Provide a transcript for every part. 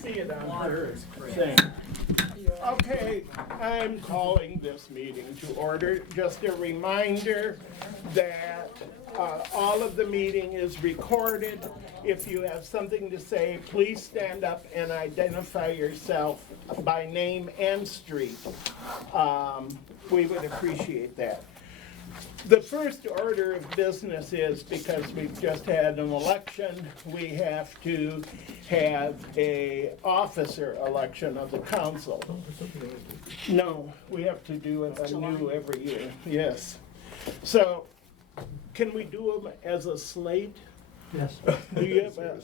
see it on her thing. Okay, I'm calling this meeting to order. Just a reminder that all of the meeting is recorded. If you have something to say, please stand up and identify yourself by name and street. We would appreciate that. The first order of business is, because we've just had an election, we have to have a officer election of the council. No, we have to do it anew every year, yes. So, can we do them as a slate? Yes. Do you have a,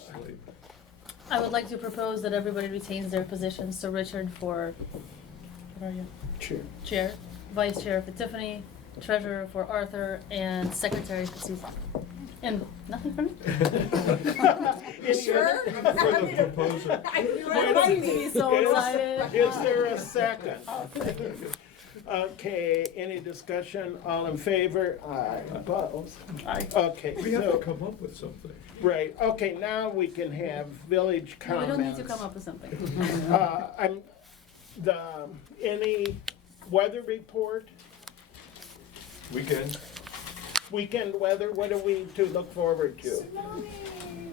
I would like to propose that everybody retains their positions, so Richard for, what are you? sure. Chair, Vice Chair for Tiffany, Treasurer for Arthur, and Secretary for Susan. And nothing for me? Sure? For the proposer. So excited. Is there a second? Okay, any discussion? All in favor? Aye. Opposed? Aye. Okay, We have to so, come up with something. right, okay, now we can have village No, we comments. don't need to come up with something. Any weather report? Weekend. Weekend weather, what are we to look forward to?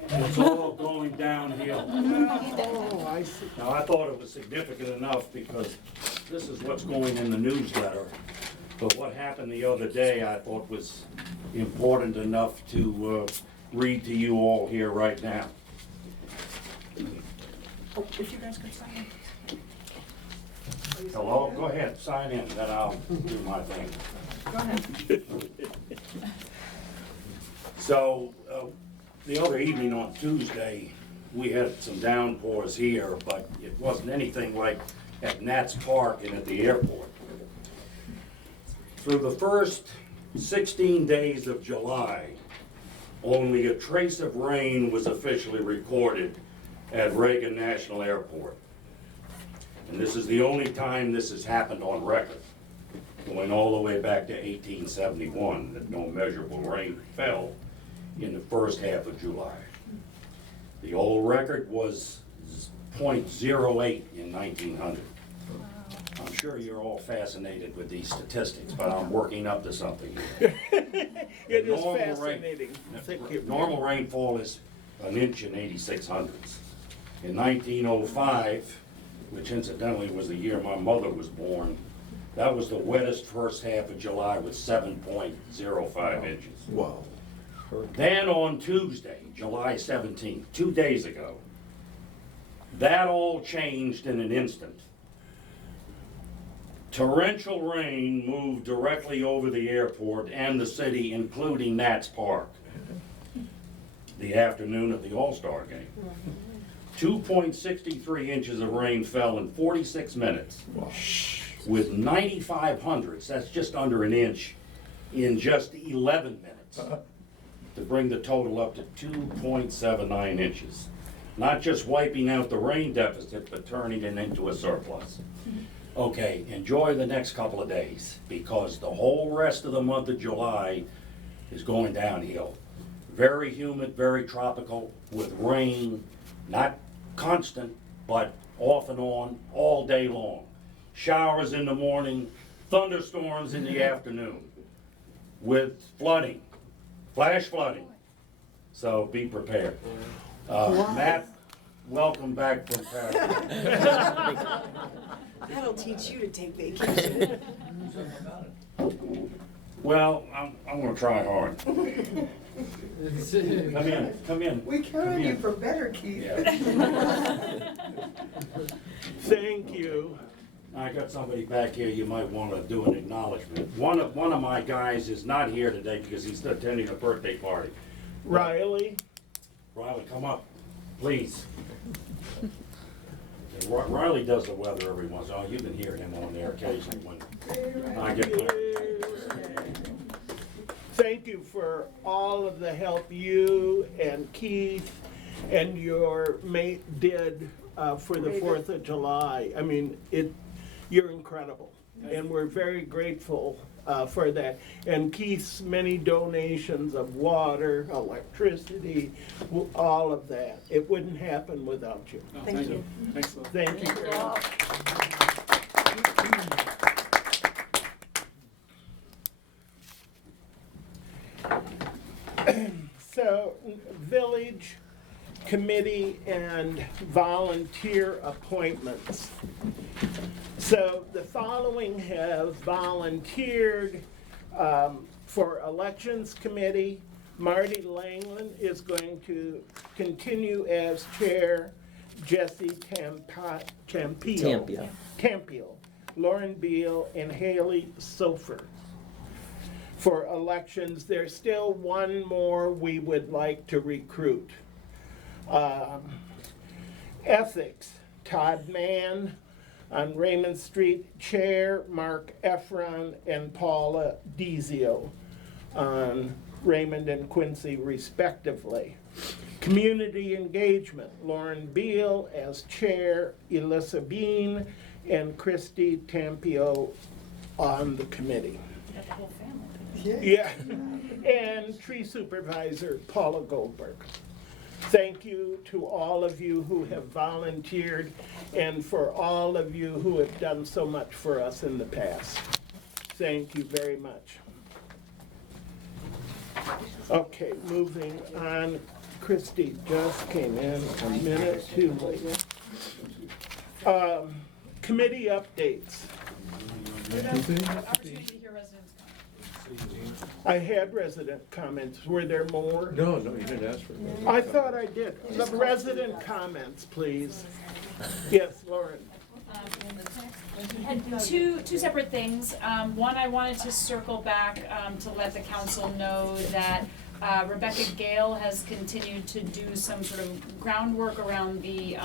It's all going downhill. Oh, I see. Now, I thought it was significant enough because this is what's going in the newsletter. But what happened the other day, I thought was important enough to read to you all here right now. Oh, if you guys could sign in. Hello, go ahead, sign in, then I'll do my thing. Go ahead. So, the other evening on Tuesday, we had some downpours here, but it wasn't anything like at Nats Park and at the airport. Through the first 16 days of July, only a trace of rain was officially recorded at Reagan National Airport. And this is the only time this has happened on record, going all the way back to 1871, that no measurable rain fell in the first half of July. The old record was .08 in 1900. I'm sure you're all fascinated with these statistics, but I'm working up to something here. It is Normal rain- fascinating. Thank you. Normal rainfall is an inch in 86 hundredths. In 1905, which incidentally was the year my mother was born, that was the wettest first half of July with 7.05 inches. Wow. Then on Tuesday, July 17th, 2 days ago, that all changed in an instant. Torrential rain moved directly over the airport and the city, including Nats Park, the afternoon of the All-Star game. 2.63 inches of rain fell in 46 minutes Wow. with 95 hundredths, that's just under an inch, in just 11 minutes, to bring the total up to 2.79 inches. Not just wiping out the rain deficit, but turning it into a surplus. Okay, enjoy the next couple of days, because the whole rest of the month of July is going downhill. Very humid, very tropical, with rain, not constant, but off and on, all day long. Showers in the morning, thunderstorms in the afternoon, with flooding, flash flooding. So be prepared. Matt, welcome back from Paris. That'll teach you to take vacation. Well, I'm gonna try hard. Come in. We count on you for better, Keith. Yeah. Thank you. I got somebody back here you might want to do an acknowledgement. One of my guys is not here today because he's attending a birthday party. Riley? Riley, come up, please. Riley does the weather every once in a while. You can hear him on there occasionally when I get Thank you for all of the help you and Keith and your mate did for the 4th of July. I mean, you're incredible. And we're very grateful for that. And Keith's many donations of water, electricity, all of that. It wouldn't happen without you. Thank you. Thanks, Lou. Thank you very much. So, village committee and volunteer appointments. So the following have volunteered for elections committee. Marty Langland is going to continue as chair. Jesse Tampio, Lauren Beal, and Haley Sofer. For elections, there's still one more we would like to recruit. Ethics, Todd Mann. On Raymond Street, Chair Mark Efron and Paula Dizio on Raymond and Quincy respectively. Community Engagement, Lauren Beal as Chair, Elissa Bean, and Christy Tampio on the committee. Got the whole family. Yeah, and Tree Supervisor Paula Goldberg. Thank you to all of you who have volunteered and for all of you who have done so much for us in the past. Thank you very much. Okay, moving on. Christy just came in a minute too late. Committee updates. Opportunity to hear residents' comments. I had resident comments. Were there more? No, you didn't ask for it. I thought I did. The resident comments, please. Yes, Lauren. And two separate things. One, I wanted to circle back to let the council know that Rebecca Gale has continued to do some sort of groundwork around the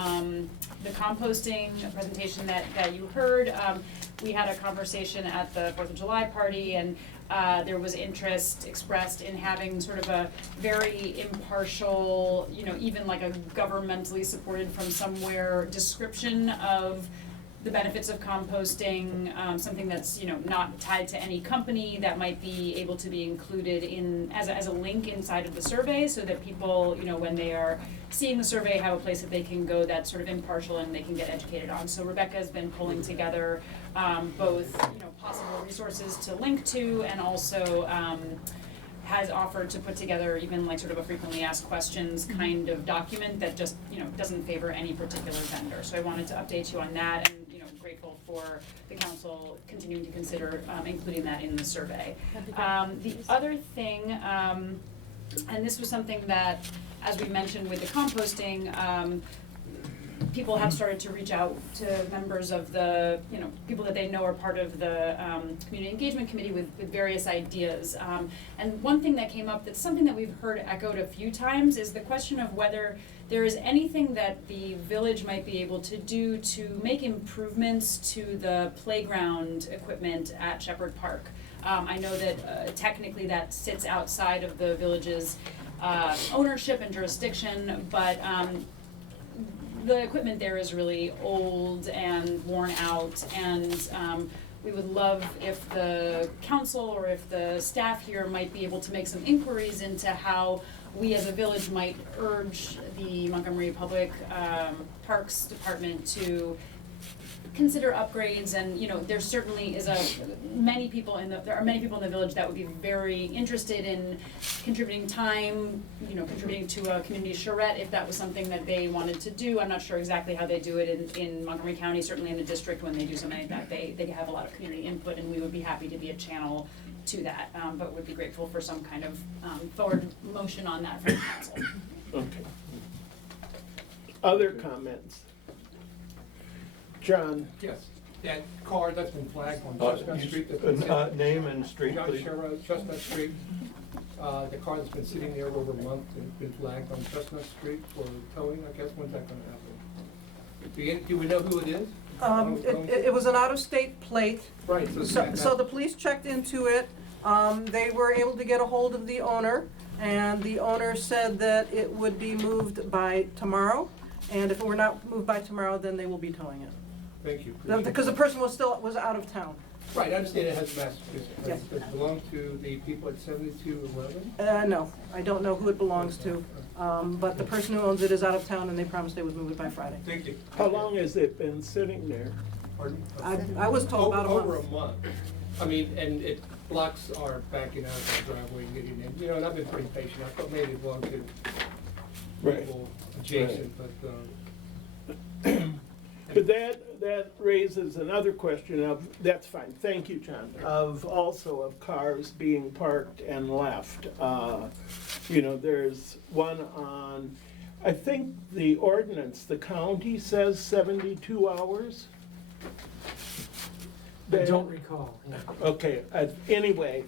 composting presentation that you heard. We had a conversation at the 4th of July party, and there was interest expressed in having sort of a very impartial, even like a governmentally supported from somewhere description of the benefits of composting, something that's not tied to any company, that might be able to be included in as a link inside of the survey, so that people when they are seeing the survey have a place that they can go that's sort of impartial and they can get educated on. So Rebecca has been pulling together both possible resources to link to, and also has offered to put together even like sort of a frequently asked questions kind of document that just doesn't favor any particular vendor. So I wanted to update you on that, and grateful for the council continuing to consider including that in the survey. The other thing, and this was something that, as we mentioned with the composting, people have started to reach out to members of the, people that they know are part of the community engagement committee with various ideas. And one thing that came up that's something that we've heard echoed a few times is the question of whether there is anything that the village might be able to do to make improvements to the playground equipment at Shepherd Park. I know that technically that sits outside of the village's ownership and jurisdiction, but the equipment there is really old and worn out, and we would love if the council or if the staff here might be able to make some inquiries into how we as a village might urge the Montgomery Public Parks Department to consider upgrades. And there certainly is there are many people in the village that would be very interested in contributing time, contributing to a community charrette if that was something that they wanted to do. I'm not sure exactly how they do it in Montgomery County. Certainly in the district, when they do something like that, they have a lot of community input, and we would be happy to be a channel to that, but would be grateful for some kind of forward motion on that from the council. Okay. Other comments? John? Yes, that car that's been flagged on Chestnut Street. That's been sitting- Name and street, John please. Sherrod, Chestnut Street. The car that's been sitting there over a month and been flagged on Chestnut Street for towing, I guess. When's that gonna happen? Do we know who it is? It was an out-of-state plate, Right, so the police checked into it. They were able to get a hold of the owner, and the owner said that it would be moved by tomorrow. And if it were not moved by tomorrow, then they will be towing it. Thank you. Because the person was out of town. Right, I understand it has Massachusetts, Yeah. does it belong to the people at 7211? No, I don't know who it belongs to, but the person who owns it is out of town and they promised they would move it by Friday. Thank you. How long has it been sitting there? Pardon? I was told about a month. Over a month. I mean, and it blocks our backing out of the driveway and getting in, and I've been pretty patient, I thought maybe it belonged to Right. people adjacent, but, But that raises another question of, that's fine, thank you, John, of also of cars being parked and left. There's one on, I think the ordinance, the county says 72 hours? I don't recall. Yeah. Okay, anyway,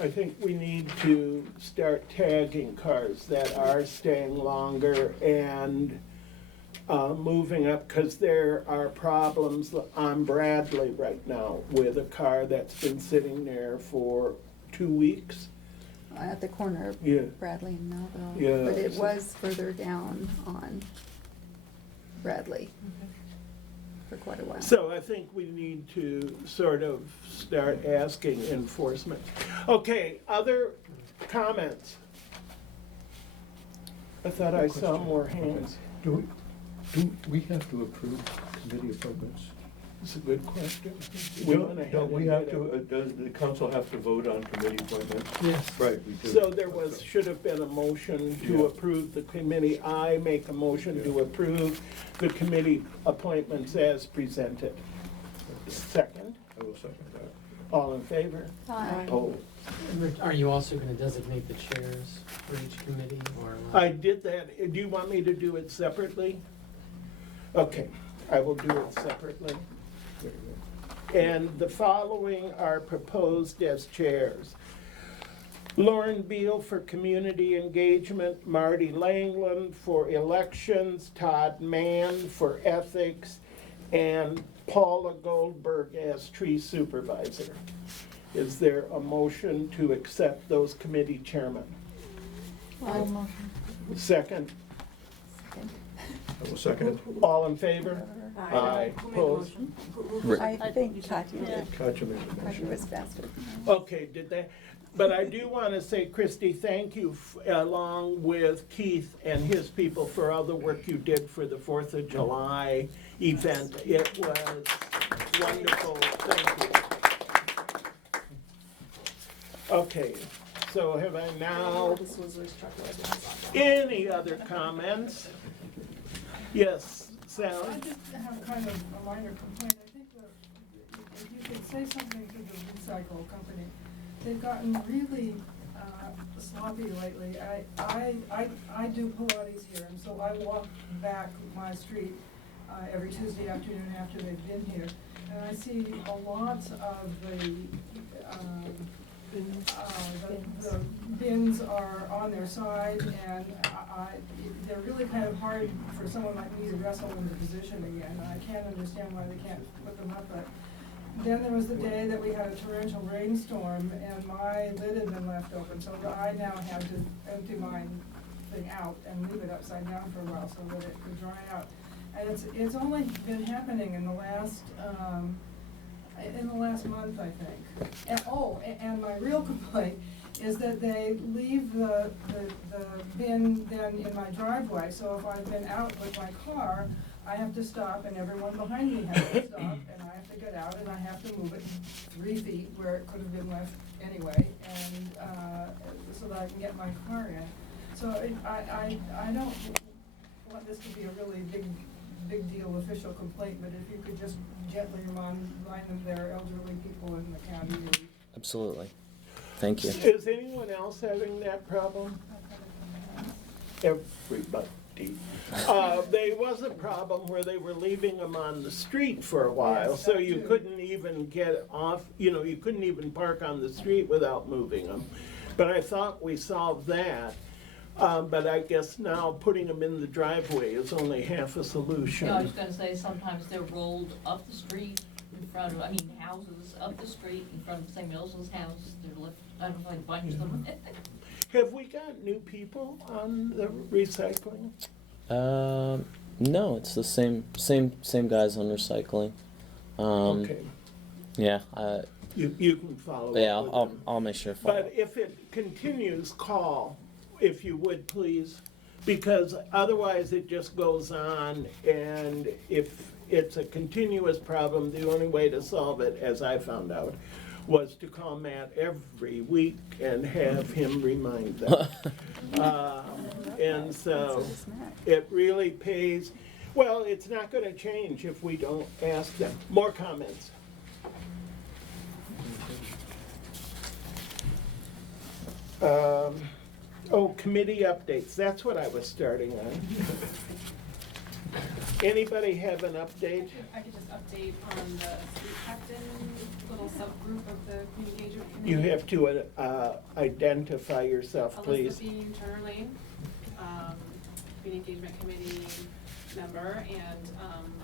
I think we need to start tagging cars that are staying longer and moving up, because there are problems on Bradley right now with a car that's been sitting there for 2 weeks. At the corner of Yeah. Bradley and Melville. Yeah. But it was further down on Bradley for quite a while. So I think we need to sort of start asking enforcement. Okay, other comments? I thought I saw more hands. Do we have to approve committee appointments? It's a good question. Don't we have to, does the council have to vote on committee appointments? Yes. Right, we do. So there should have been a motion to Yeah. approve the committee. I make a motion to approve the committee appointments as presented. Second, I will second that. all in favor? Aye. Oh, Are you also gonna designate the chairs for each committee, or? I did that. Do you want me to do it separately? Okay, I will do it separately. There you go. And the following are proposed as chairs. Lauren Beal for Community Engagement, Marty Langland for Elections, Todd Mann for Ethics, and Paula Goldberg as Tree Supervisor. Is there a motion to accept those committee chairmen? All motion. Second, I will second it. all in favor? Aye. Who made the Opposed? motion? I think Katya Yeah. did. Katja made the Katya motion. was faster. Okay, did that, but I do want to say, Christie, thank you, along with Keith and his people, for all the work you did for the 4th of July event. It was wonderful, thank you. Okay, so have I now, any other comments? Yes, Sally? I just have kind of a minor complaint. I think that if you could say something to the recycle company, they've gotten really sloppy lately. I do Pilates here, and so I walk back my street every Tuesday afternoon after they've been here, and I see a lot of the bins are on their side, and they're really kind of hard for someone like me to wrestle into position again. I can't understand why they can't put them up, but then there was the day that we had a torrential rainstorm, and my lid had been left open, so I now had to empty my thing out and leave it upside down for a while so that it could dry out. And it's only been happening in the last month, I think. And my real complaint is that they leave the bin then in my driveway, so if I've been out with my car, I have to stop, and everyone behind me has to stop, and I have to get out, and I have to move it 3 feet where it could have been left anyway, and so that I can get my car in. So I don't want this to be a really big deal official complaint, but if you could just gently remind them there are elderly people in the county. Absolutely. Thank you. Is anyone else having that problem? Everybody. There was a problem where they were leaving them on the street for a while, Yes, so that you too. couldn't even get off, you couldn't even park on the street without moving them. But I thought we solved that. But I guess now putting them in the driveway is only half a solution. Yeah, I was gonna say, sometimes they're rolled up the street in front of, houses up the street in front of Samuel Nelson's house, they're left, I don't know if I bunch them. Have we got new people on the recycling? No, it's the same guys on recycling. Okay. Yeah, You can follow Yeah, up with I'll, them. I'll make sure to follow But up. if it continues, call, if you would, please, because otherwise it just goes on, and if it's a continuous problem, the only way to solve it, as I found out, was to call Matt every week and have him remind them. And so, it really pays, well, it's not gonna change if we don't ask them. More comments? Committee updates, that's what I was starting on. Anybody have an update? I could just update on the street captain little subgroup of the community engagement committee. You have to identify yourself, please. Alyssa Bean, Turner Lane, community engagement committee member, and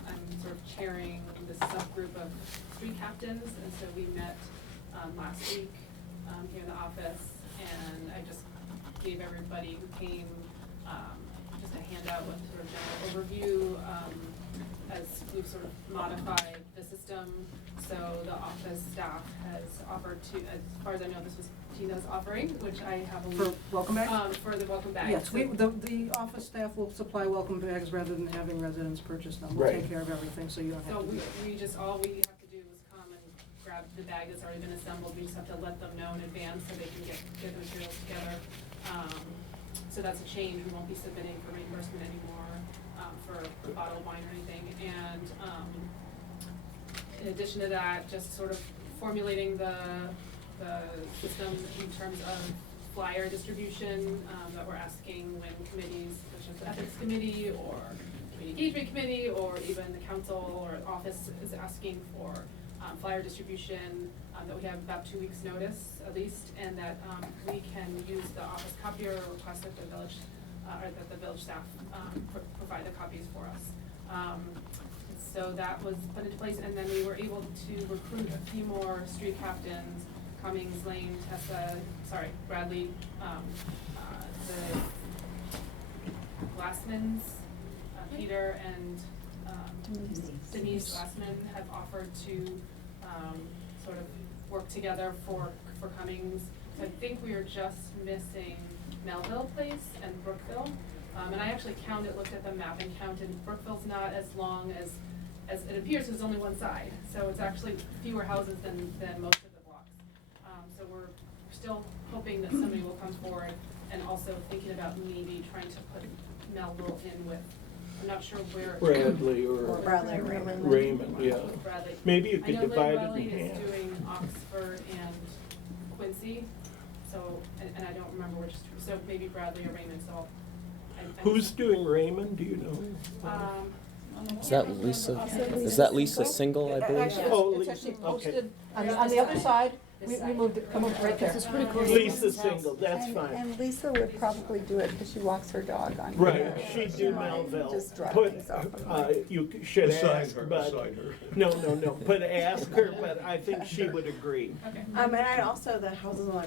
I'm sort of chairing this subgroup of street captains, and so we met last week here in the office, and I just gave everybody who came just a handout with sort of general overview as we've sort of modified the system. So the office staff has offered to, as far as I know, this was Tina's offering, which I have a For welcome bags? for the welcome bags. Yes, the office staff will supply welcome bags rather than having residents purchase them. We'll Right. take care of everything, so you don't have So to do it. we just, all we have to do is come and grab the bag that's already been assembled. We just have to let them know in advance so they can get the materials together. So that's a change. We won't be submitting for reimbursement anymore for bottled wine or anything. And in addition to that, just sort of formulating the system in terms of flyer distribution that we're asking when committees, such as the ethics committee or community engagement committee or even the council or office is asking for flyer distribution, that we have about 2 weeks notice at least, and that we can use the office copier or request that the village, or that the village staff provide the copies for us. So that was put into place, and then we were able to recruit a few more street captains, Cummings, Lane, Bradley, the Glassmans, Peter and Denise Glassman have offered to sort of work together for Cummings. So I think we are just missing Melville Place and Brookville. And I actually looked at the map and counted, Brookville's not as long as it appears, there's only one side. So it's actually fewer houses than most of the blocks. So we're still hoping that somebody will come forward, and also thinking about maybe trying to put Melville in with, I'm not sure where. Bradley or Bradley or Raymond, yeah. Bradley. Maybe you could divide I know it in Lynn Raleigh half. is doing Oxford and Quincy, so, and I don't remember which, so maybe Bradley or Raymond, so Who's doing Raymond, do you know? Is that Lisa? Is that Lisa Single, I believe? Actually, Oh, it's actually Lisa, okay. posted, on the other side, we moved it, come up right there. This is pretty cool. Lisa Single, that's And- fine. And Lisa would probably do it because she walks her dog on. Right, here. she'd She do might Melville. Just drop Put, things off. you should Beside ask, her, but, beside her. no, but ask her, but I think she would agree. Okay. And I also, the houses on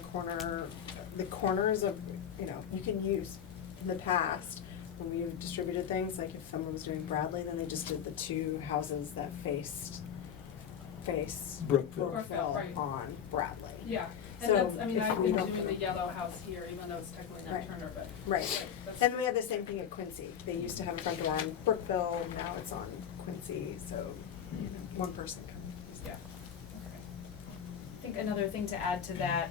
the corners of, you can use, in the past, when we've distributed things, like if someone was doing Bradley, then they just did the two houses that face Brookville. Brookville, right. on Bradley. Yeah, and So that's, I mean, if I've we been don't- doing the yellow house here, even though it's technically not Right. Turner, but. Right, that's- and we had the same thing at Quincy. They used to have a front door on Brookville, now it's on Quincy, so one person can. Yeah. I think another thing to add to that,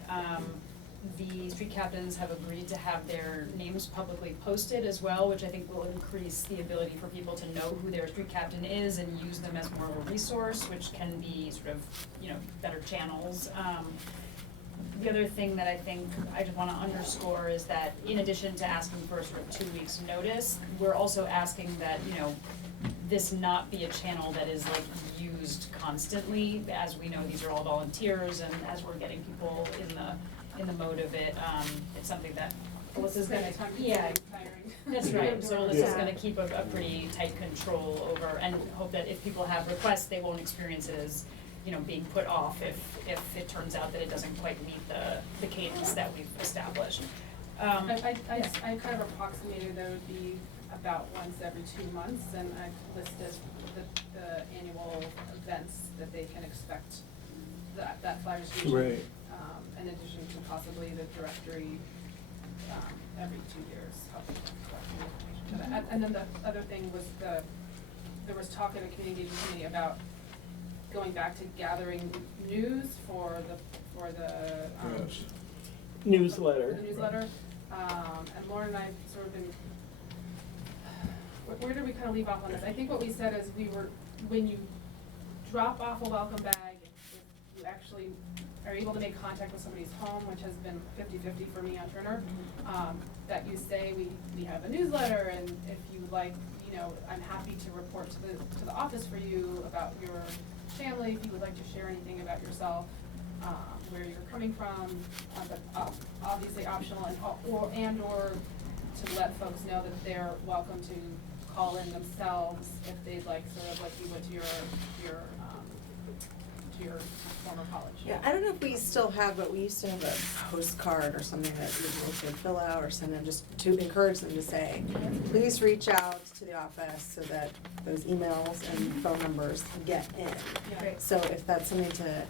the street captains have agreed to have their names publicly posted as well, which I think will increase the ability for people to know who their street captain is and use them as more of a resource, which can be sort of, better channels. The other thing that I think I just wanna underscore is that in addition to asking for sort of 2 weeks' notice, we're also asking that, this not be a channel that is like used constantly. As we know, these are all volunteers, and as we're getting people in the mode of it, it's something that Alyssa's gonna, that's right, so Alyssa's Yeah. gonna keep a pretty tight control over, and hope that if people have requests, they won't experience it as, being put off if it turns out that it doesn't quite meet the cadence that we've established. I kind of approximated that it would be about once every 2 months, and I've listed the annual events that they can expect that flyer station. Right. In addition to possibly the directory, every 2 years, helping them collect the information for that. And then the other thing was there was talk in the community engagement committee about going back to gathering news for the Yes. Newsletter. the newsletter. And Lauren and I sort of been, where did we kind of leave off on this? I think what we said is when you drop off a welcome bag, if you actually are able to make contact with somebody's home, which has been 50-50 for me on Turner, that you say we have a newsletter, and if you like, I'm happy to report to the office for you about your family, if you would like to share anything about yourself, where you're coming from, but obviously optional, or to let folks know that they're welcome to call in themselves if they'd like, sort of like you would to your former college. Yeah, I don't know if we still have, but we used to have a postcard or something that we could fill out or send them, just to encourage them to say, please reach out to the office so that those emails and phone numbers get in. Yeah. So if that's something to,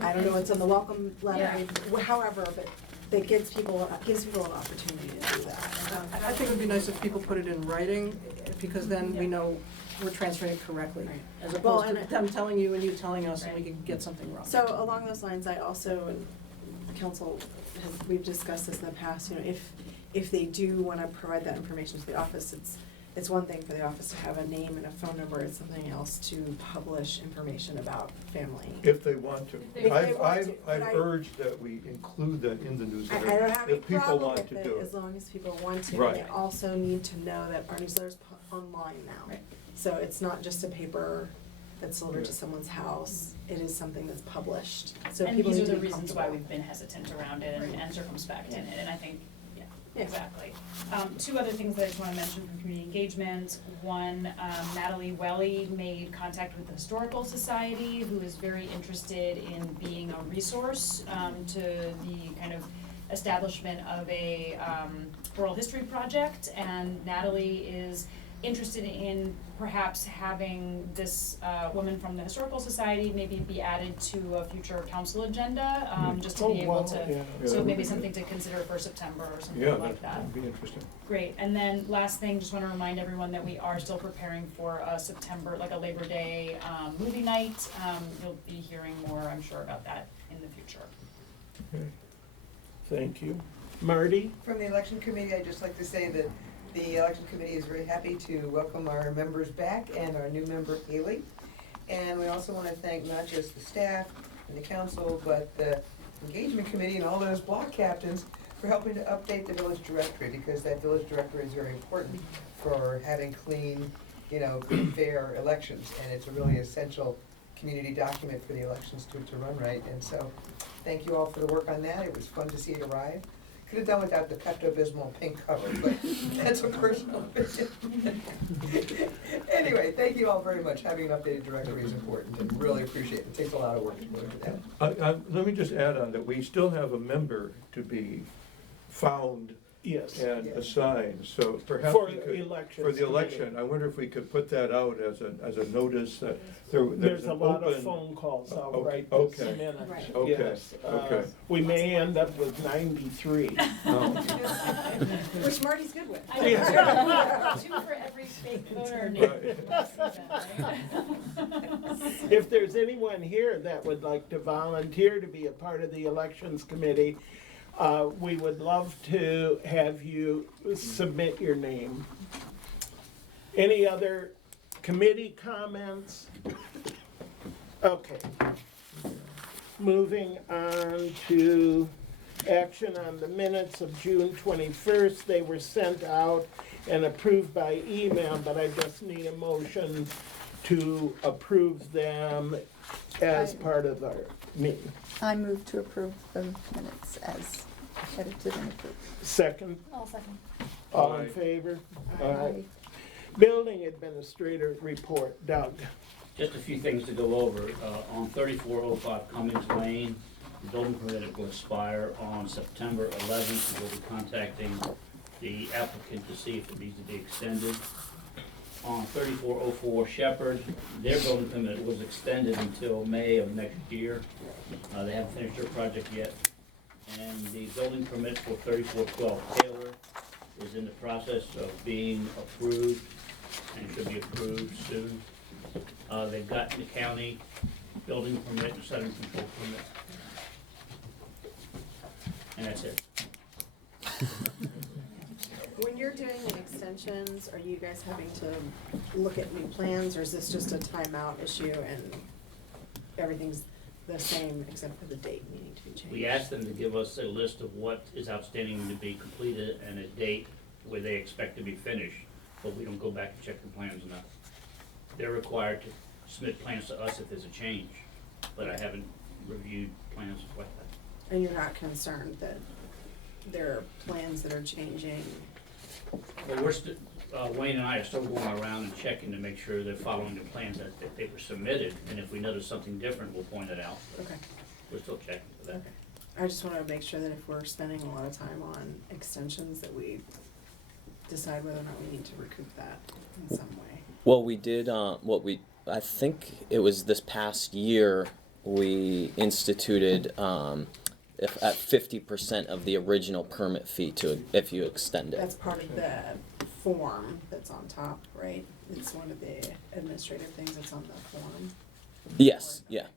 I don't know what's in the welcome letter, however, but that gives people an opportunity to do that. I think it would be nice if people put it in writing, because then we know we're transferring it correctly, as Well, opposed to and them telling you and you telling us, and we can get something wrong. So along those lines, I also, and council, we've discussed this in the past, if they do wanna provide that information to the office, it's one thing for the office to have a name and a phone number, it's something else to publish information about family. If they want to. If they want to, but I've urged that we include that in the newsletter. I don't have any if people problem want with to it, do as long as people want to. Right. They also need to know that our newsletter's online now. Right. So it's not just a paper that's delivered to Right. someone's house, it is something that's published, so And people these need are to the be reasons why comfortable. we've been hesitant around it and circumspect in it, and I think, Yeah. exactly. Two other things that I just wanna mention from community engagement. One, Natalie Welly made contact with the Historical Society, who is very interested in being a resource, to the kind of establishment of a, oral history project, and Natalie is interested in perhaps having this woman from the Historical Society maybe be added to a future council agenda, just to be able to, Yeah, so that would maybe be something to consider for September or something Yeah, like that. that'd be interesting. Great, and then last thing, just wanna remind everyone that we are still preparing for a September, like a Labor Day, movie night. You'll be hearing more, I'm sure, about that in the future. Okay. Thank you. Marty? From the election committee, I'd just like to say that the election committee is very happy to welcome our members back and our new member Haley. And we also want to thank not just the staff and the council, but the engagement committee and all those block captains for helping to update the village directory, because that village directory is very important for having clean, good, fair elections. And it's a really essential community document for the elections to run right. And so, thank you all for the work on that. It was fun to see it arrive. Could have done without the Pepto-Bismol pink cover, but that's a personal opinion. Anyway, thank you all very much. Having an updated directory is important and really appreciate it. It takes a lot of work to put into that. Let me just add on that we still have a member to be found Yes. and assigned, so perhaps For we could. elections For the committee. election, I wonder if we could put that out as a notice that there's There's an a lot of open- phone calls out Okay, right this okay. minute. Right. Okay, Yes. okay. We may end up with 93. Oh. Which Marty's good with. I know, two for every fake voter named Right. If there's anyone here that would like to volunteer to be a part of the elections committee, we would love to have you submit your name. Any other committee comments? Okay. Moving on to action on the minutes of June 21st. They were sent out and approved by email, but I just need a motion to approve them as part of our meeting. I move to approve the minutes as edited and approved. Second, I'll second. all Aye. in favor? Aye. Building administrator report, Doug. Just a few things to go over. On 3405 Cummings Lane, the building permit will expire on September 11th. We'll be contacting the applicant to see if it needs to be extended. on 3404 Shepherd, their building permit was extended until May of next year. They haven't finished their project yet. And the building permit for 3412 Taylor is in the process of being approved and should be approved soon. They've gotten the county building permit and setting control permit. And that's it. When you're doing the extensions, are you guys having to look at new plans, or is this just a timeout issue and everything's the same except for the date needing to be changed? We asked them to give us a list of what is outstanding to be completed and a date where they expect to be finished, but we don't go back and check the plans enough. They're required to submit plans to us if there's a change, but I haven't reviewed plans like that. And you're not concerned that there are plans that are changing? Well, Wayne and I are still going around and checking to make sure they're following the plans that they were submitted, and if we notice something different, we'll point it out. Okay. We're still checking for that. Okay. I just wanna make sure that if we're spending a lot of time on extensions, that we decide whether or not we need to recoup that in some way. Well, we did, I think it was this past year, we instituted, if at 50% of the original permit fee if you extend it. That's part of the form that's on top, right? It's one of the administrative things that's on the form. Yes, yeah.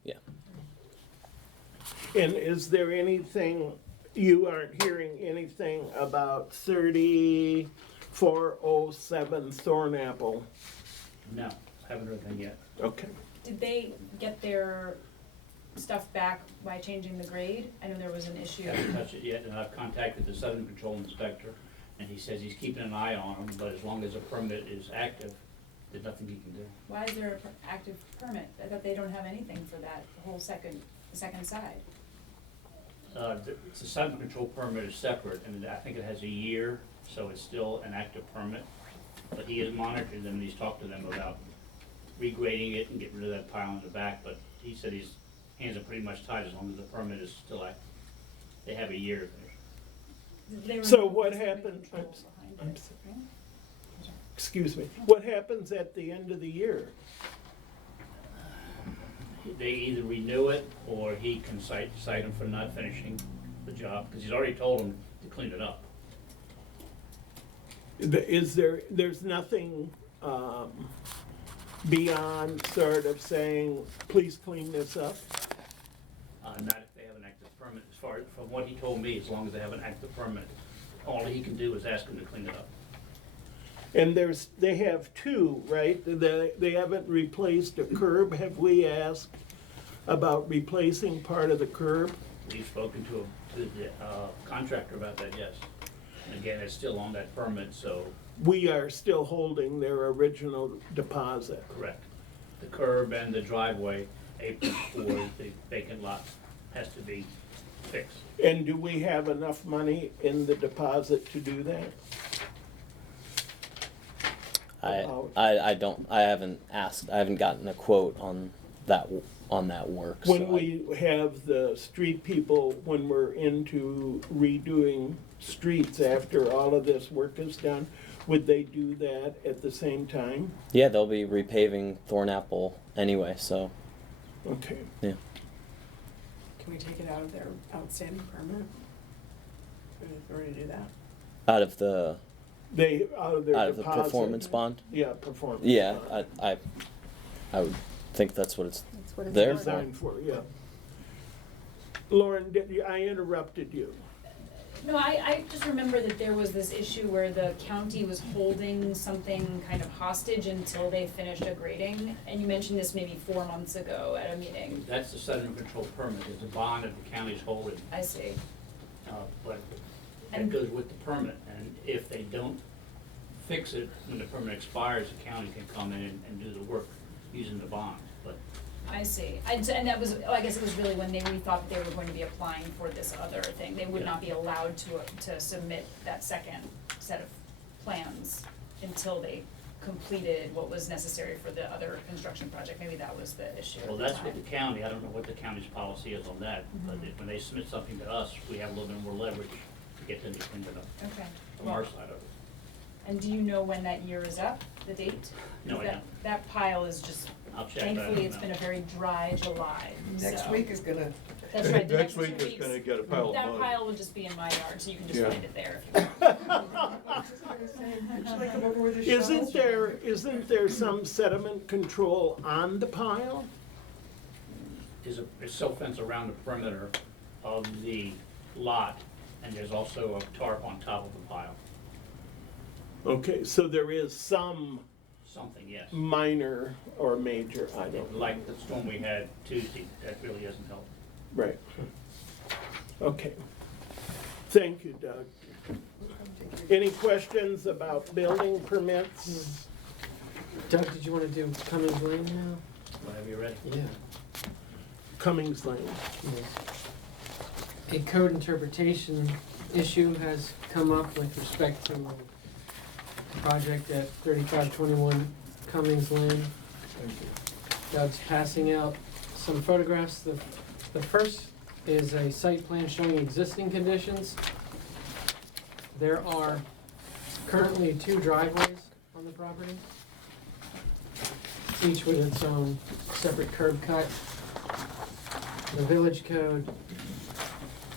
And is there anything, you aren't hearing anything about 3407 Thornapple? No, haven't heard anything yet. Okay. Did they get their stuff back by changing the grade? I know there was an issue. Haven't touched it yet, and I've contacted the Southern Control Inspector, and he says he's keeping an eye on them, but as long as a permit is active, there's nothing he can do. Why is there an active permit? I thought they don't have anything for that, the whole second side. The Southern Control permit is separate, and I think it has a year, so it's still an active permit. But he has monitored them, and he's talked to them about regrading it and getting rid of that pile in the back, but he said his hands are pretty much tied as long as the permit is still active. They have a year to finish. So what happens, excuse me, what happens at the end of the year? They either renew it, or he can cite him for not finishing the job, because he's already told them to clean it up. There's nothing beyond sort of saying, please clean this up? Not if they have an active permit. As far, from what he told me, as long as they have an active permit, all he can do is ask them to clean it up. And they have two, right? They haven't replaced a curb. Have we asked about replacing part of the curb? We've spoken to the contractor about that, yes. And again, it's still on that permit, so. We are still holding their original deposit. Correct. The curb and the driveway apron for the vacant lot has to be fixed. And do we have enough money in the deposit to do that? I haven't gotten a quote on that work. When we have the street people, when we're into redoing streets after all of this work is done, would they do that at the same time? Yeah, they'll be repaving Thornapple anyway, so. Okay. Yeah. Can we take it out of their outstanding permit? Do we have authority to do that? Out of the their the performance bond? Yeah, performance. Yeah, bond. I would think that's what it's it's there for. Designed for, yeah. Lauren, I interrupted you. No, I just remember that there was this issue where the county was holding something kind of hostage until they finished a grading, and you mentioned this maybe 4 months ago at a meeting. That's the Southern Control permit, it's a bond that the county's holding. I see. But that goes with the permit, and if they don't fix it when the permit expires, the county can come in and do the work using the bond, but. I see. And that was, I guess it was really when we thought that they were going to be applying for this other thing. They would not be allowed to submit that second set of plans until they completed what was necessary for the other construction project. Maybe that was the issue. Well, that's what the county, I don't know what the county's policy is on that, but when they submit something to us, we have a little bit more leverage to get them to clean it up. Okay. From our side of it. And do you know when that year is up, the date? No, I That- don't. That pile is just, I'll check that. I thankfully, don't it's know. been a very dry July, Next so- week is gonna, That's right, the Next next 2 week weeks. is gonna get a pile of That mud. pile will just be in my yard, so you can just Yeah. find it there if you want. should I come over with a shovel? Isn't there some sediment control on the pile? There's silt fence around the perimeter of the lot, and there's also a tarp on top of the pile. Okay, so there is some Something, yes. minor or major, I don't know. Like the storm we had Tuesday, that really hasn't helped. Right. Okay. Thank you, Doug. Any questions about building permits? Doug, did you wanna do Cummings Lane now? Whenever you're ready. Yeah. Cummings Lane. A code interpretation issue has come up with respect to a project at 3521 Cummings Lane. Doug's passing out some photographs. The first is a site plan showing existing conditions. There are currently 2 driveways on the property, each with its own separate curb cut. The village code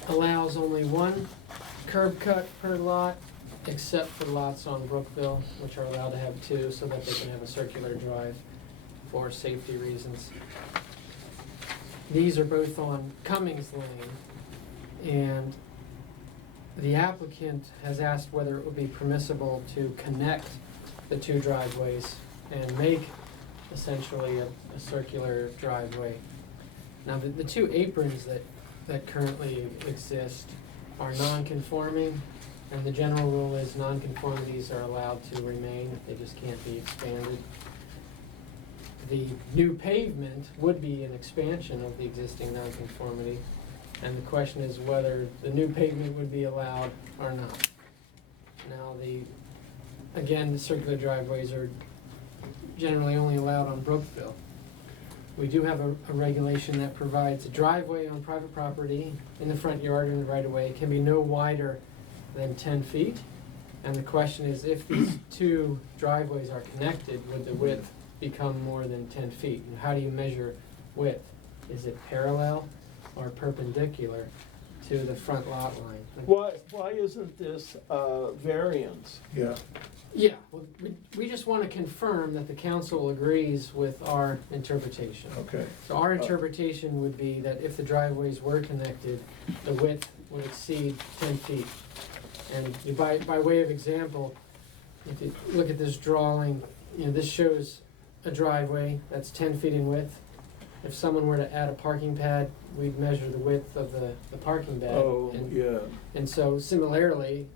allows only 1 curb cut per lot, except for lots on Brookville, which are allowed to have 2, so that they can have a circular drive for safety reasons. These are both on Cummings Lane, and the applicant has asked whether it would be permissible to connect the 2 driveways and make essentially a circular driveway. Now, the 2 aprons that currently exist are non-conforming, and the general rule is non-conformities are allowed to remain, they just can't be expanded. The new pavement would be an expansion of the existing non-conformity, and the question is whether the new pavement would be allowed or not. Now, again, the circular driveways are generally only allowed on Brookville. We do have a regulation that provides a driveway on private property in the front yard or in the right of way can be no wider than 10 feet. And the question is, if these 2 driveways are connected, would the width become more than 10 feet? And how do you measure width? Is it parallel or perpendicular to the front lot line? Why isn't this variance? Yeah. Yeah, well, we just want to confirm that the council agrees with our interpretation. Okay. So our interpretation would be that if the driveways were connected, the width would exceed 10 feet. And by way of example, if you look at this drawing, this shows a driveway that's 10 feet in width. If someone were to add a parking pad, we'd measure the width of the parking pad. Oh, yeah. And so similarly,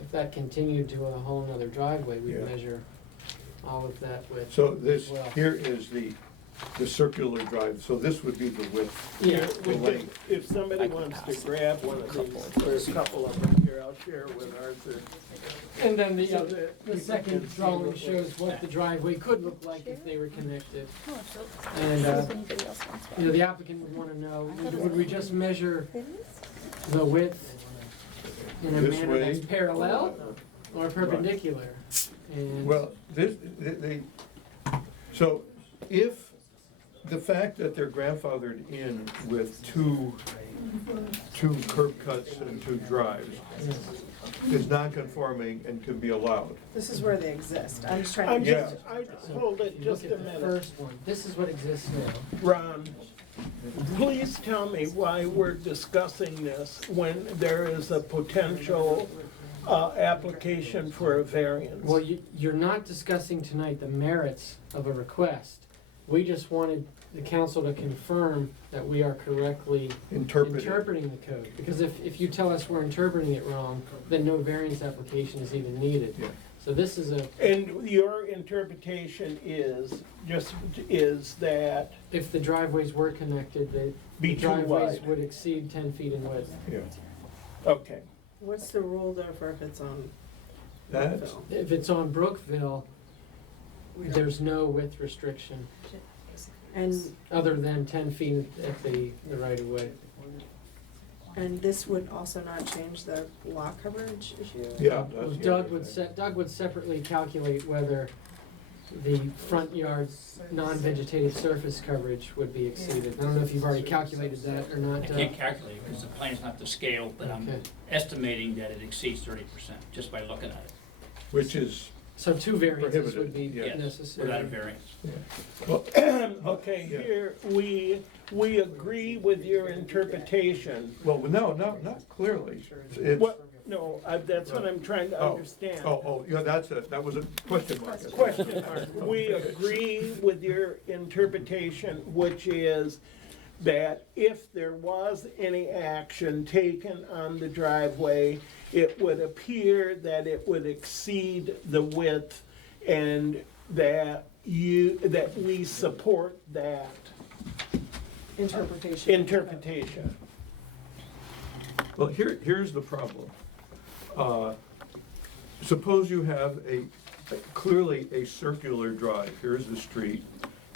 if that continued to a whole nother driveway, we'd Yeah. measure all of that width So as this, well. here is the circular drive, so this would be the width. Yeah. The length. If somebody wants to grab one of these, or a couple of them here, I'll share with Arthur. And then the, So that the people second can see drawing what- shows what the driveway could look like if they were connected. Oh, so- And, if anybody else wants one. the applicant would wanna know, would we just measure the width in a This manner that's way? parallel or perpendicular? And Well, so if the fact that they're grandfathered in with two curb cuts and 2 drives is non-conforming and could be allowed. This is where they exist. I'm just trying I'm to. just, hold it if you just look a at the minute. first one, this is what exists now. Ron, please tell me why we're discussing this when there is a potential application for a variance. Well, you're not discussing tonight the merits of a request. We just wanted the council to confirm that we are correctly interpreting the code. Because if you tell us we're interpreting it wrong, then no variance application is even needed. Yeah. So this is And your interpretation is that if the driveways were connected, the Be too driveways wide. would exceed 10 feet in width. Yeah. Okay. What's the rule there for if it's on That's, Brookville? If it's on Brookville, there's no width restriction And other than 10 feet at the right of way. And this would also not change the lot coverage issue? Yeah. Well, that's the Doug other would thing. Doug would separately calculate whether the front yard's non-vegetative surface coverage would be exceeded. I don't know if you've already calculated that or not. I can't calculate it because the plan's not to scale, but I'm Okay. estimating that it exceeds 30% just by looking at it. Which is, So two variances would Prohibited, be yes. necessary. Without a variance. well, Okay, Yeah. here, we agree with your interpretation. well, no, not clearly. It's, What, no, that's what I'm trying to Oh. understand. yeah, that was a question mark. Question mark. We agree with your interpretation, which is that if there was any action taken on the driveway, it would appear that it would exceed the width, and that we support that interpretation. Well, here's the problem. Suppose you have clearly a circular drive. Here's the street,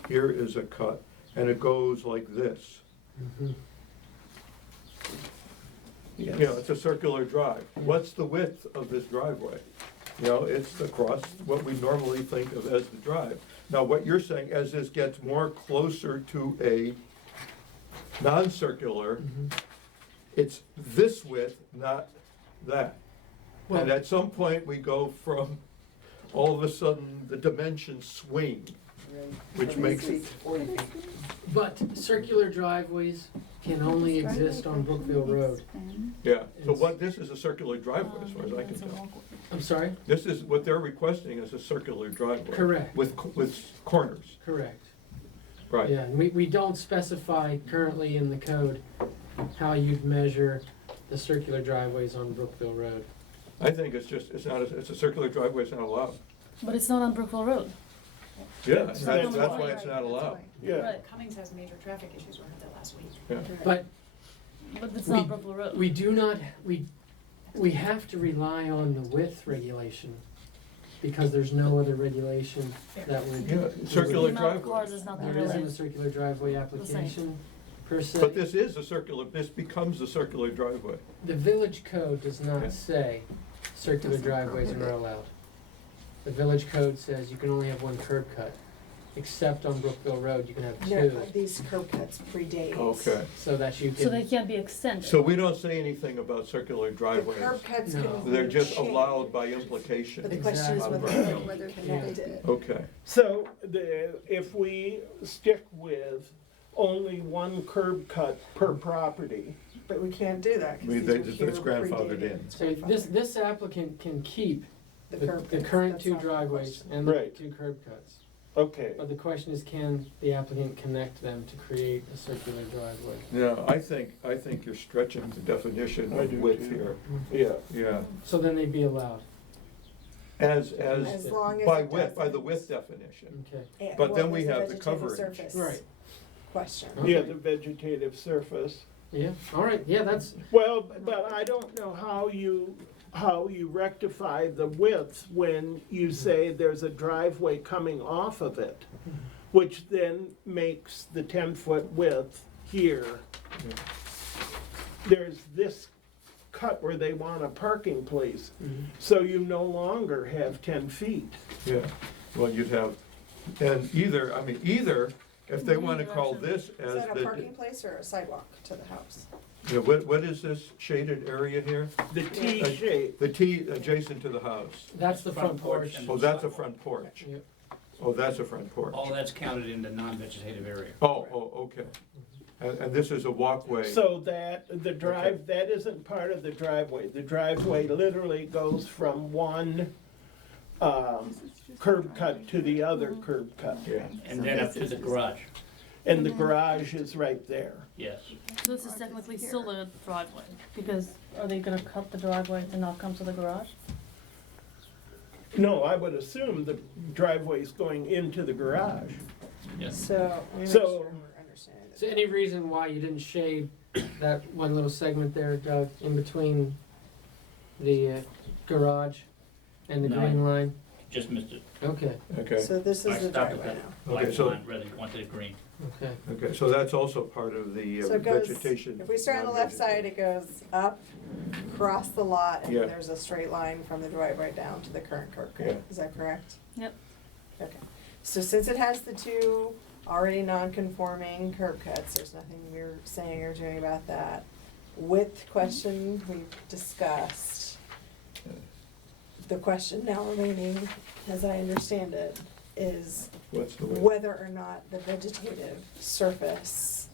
here is a cut, and it goes like this. Mhm. You know, it's a circular drive. What's the width of this driveway? You know, it's across what we normally think of as the drive. Now, what you're saying, as this gets more closer to a non-circular, it's this width, not that. And at some point, we go from, all of a sudden, the dimensions swing, which makes it. 40 feet. But circular driveways can only exist on Brookville Road. Yeah, so this is a circular driveway, as far as I can tell. I'm sorry? This is, what they're requesting is a circular driveway. Correct. With corners, Correct. right. Yeah, and we don't specify currently in the code how you'd measure the circular driveways on Brookville Road. I think it's a circular driveway, it's not allowed. But it's not on Brookville Road. Yeah, That's that's why. why it's not allowed. Yeah. Right. Cummings has major traffic issues, we heard that last week. Yeah. But But it's not Brookville Road. we do not, we have to rely on the width regulation because there's no other regulation that would. Yeah, circular The amount of driveway. cars is not There gonna isn't a relate. circular driveway application per se. But this becomes a circular driveway. The village code does Yeah. not say circular driveways are allowed. The village code says you can only have one curb cut, except on Brookville Road, you can have No, two, these curb cuts predate. Okay. so that you So they can, can't be extended. So we don't say anything about circular The driveways. curb cuts No. can. They're just change, allowed by implication. But the question is Exactly. whether they connect it. Okay. So if we stick with only one curb cut per property, But we can't do that, We- because they these just- were it's here grandfathered predated. in. It's so this applicant can keep the curb cuts, current that's two not the driveways question. and the Right. two curb cuts. okay. But the question is, can the applicant connect them to create a circular driveway? Yeah, I think you're stretching the definition I of do width too. here. Yeah. Yeah. So then they'd be allowed, As long as by it width, by the doesn't- width definition. okay. But what then was we the have the vegetative coverage. surface Right. Question. Yeah, the vegetative surface. Yeah, all right, yeah, that's, Well, but I don't know how you rectify the width when you say there's a driveway coming off of it, which then makes the 10-foot width here. There's this cut where they want a parking place, so you no longer have 10 feet. Yeah, well, you'd have, and either, if they wanna call this Is as that a the, parking place or a sidewalk to the house? you know, what is this shaded area here? The T shape. The T adjacent to the house. that's the front porch. Oh, that's a front porch. Yep. Oh, that's a front porch. All that's counted in the non-vegetative area. Oh, okay. And this is a walkway. So that, that isn't part of the driveway. The driveway literally goes from one curb cut to the other curb cut. Yeah. And then up to the garage, And the garage is right there. yes. So this is technically still the driveway, because are they gonna cut the driveway and not come to the garage? No, I would assume the driveway's going into the garage. Yes. So, let me make So- sure we're understanding this. So any reason why you didn't shade that one little segment there, Doug, in between the garage and the No. green line? just missed it. Okay, Okay, So this I is the stopped at driveway that now. Okay, black so- line rather than went to the green. okay. okay, so that's also part of the So it goes, vegetation. if we start on the left side, it goes up, across the lot, and Yeah. there's a straight line from the driveway down to the current curb Yeah. cut. Is that correct? Yep. Okay. So since it has the two already non-conforming curb cuts, there's nothing we're saying or doing about that. Width question we've discussed. The question now remaining, as I understand it, is What's the width? whether or not the vegetative surface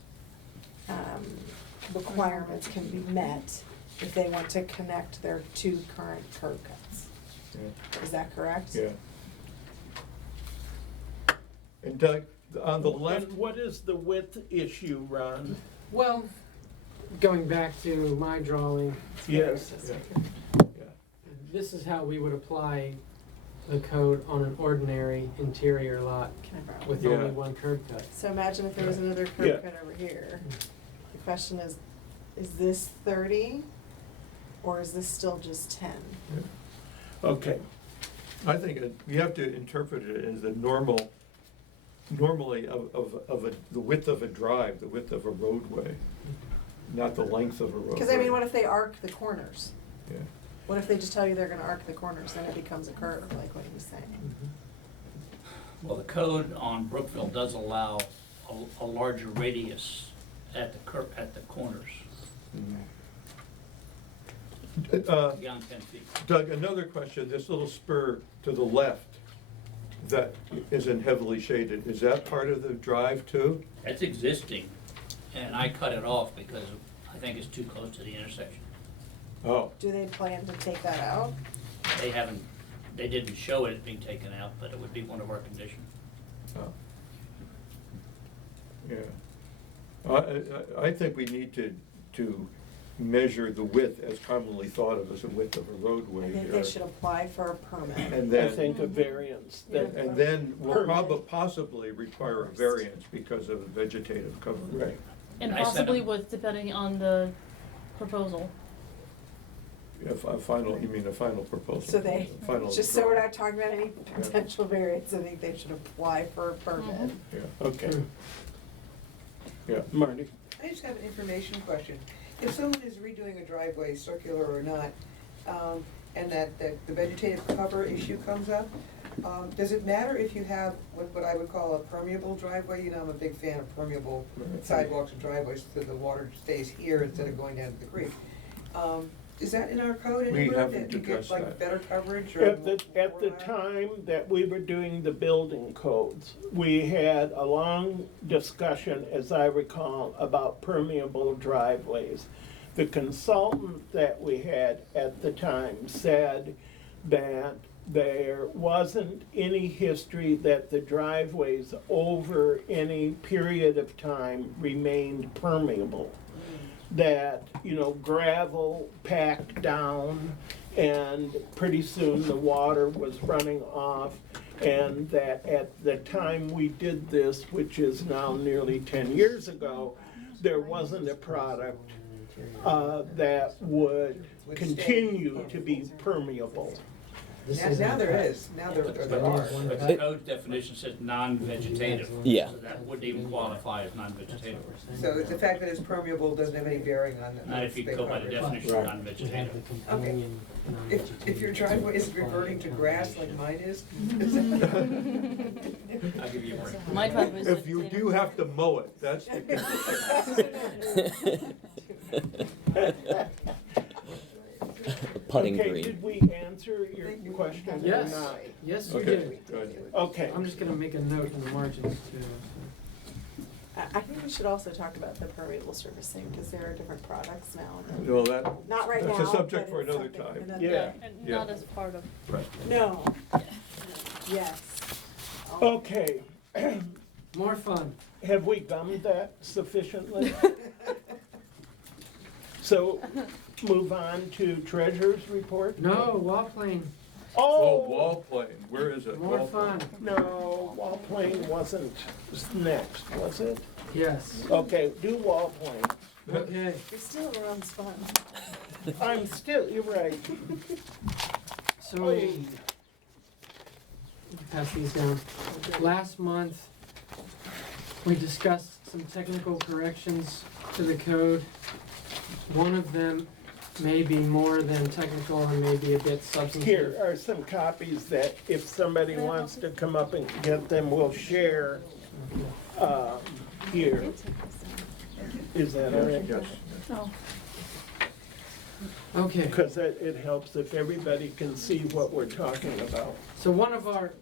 requirements can be met if they want to connect their two current curb cuts. Yeah. Is that correct? Yeah. And Doug, on the left, And what is the width issue, Ron? Well, going back to my drawing, Yes. yeah, this is how we would apply the code on an ordinary interior lot Can I borrow? with Yeah. only one curb cut. So imagine if there was another Yeah. curb cut over here. The question is this 30 or is this still just 10? Okay, I think you have to interpret it as the normally the width of a drive, the width of a roadway, not the length of a roadway. Because I mean, what if they arc the corners? Yeah. What if they just tell you they're gonna arc the corners, then it becomes a curve, like what he was saying? Well, the code on Brookville does allow a larger radius at the corners, beyond 10 feet. Doug, another question, this little spur to the left that isn't heavily shaded, is that part of the drive too? That's existing, and I cut it off because I think it's too close to the intersection. Oh, Do they plan to take that out? They didn't show it being taken out, but it would be one of our conditions. oh. Yeah. I think we need to measure the width as commonly thought of as the width of a roadway I think here. they should apply for a permit. And I then, think a variance. that- and then we'll Permit. possibly require a variance because of vegetative cover. Right. And I sent possibly them- with, depending on the proposal. A final, you mean a final proposal? So they, A final just so we're drawing. not talking about any potential variance, I think they should apply for a permit. Yeah. Okay, Yeah. Marty. I just have an information question. If someone is redoing a driveway, circular or not, and that the vegetative cover issue comes up, does it matter if you have what I would call a permeable driveway? You know, I'm a big fan of permeable sidewalks and driveways so the water stays here instead of going down to the creek. Is that in our code anywhere? haven't That you get addressed like that. better coverage or? At the more time that we were doing the building codes, we had a long discussion, as I recall, about permeable driveways. The consultant that we had at the time said that there wasn't any history that the driveways over any period of time remained permeable. That, gravel packed down and pretty soon the water was running off. And that at the time we did this, which is now nearly 10 years ago, there wasn't a product that would continue to be permeable. Now there is, now there are. But the code definition says non-vegetative. Yeah. So that wouldn't even qualify as non-vegetative. So the fact that it's permeable doesn't have any bearing on the. Not if you go by the definition of non-vegetative. Okay. If your driveway is reverting to grass like mine is. I'll give you a break. My driveway's If you do have to mow it, that's Putting Okay, green. did we answer your question or Yes, not? yes, you Okay, did. good. Okay. I'm just gonna make a note in the margins too. I think we should also talk about the permeable surfacing, because there are different products now. Well, that, Not right now. that's a subject but for it's another something- time. Yeah. And Yeah. not as part of. No. Yes. Okay, More fun. have we gummed that sufficiently? So, move on to treasurer's report? No, wall plane, Oh, wall plane, where is it? more Wall plane. fun. No, wall plane wasn't next, was it? Yes, Okay, do wall plane. okay. You're still around fun. I'm still, you're right. So, Oy. pass these down. Last month, we discussed some technical corrections to the code. One of them may be more than technical and may be a bit substantive. Here are some copies that if somebody wants to come up and get them, we'll share, here. Is that all right? Yes. Oh, Okay, Because it helps if everybody can see what we're talking about. so one of our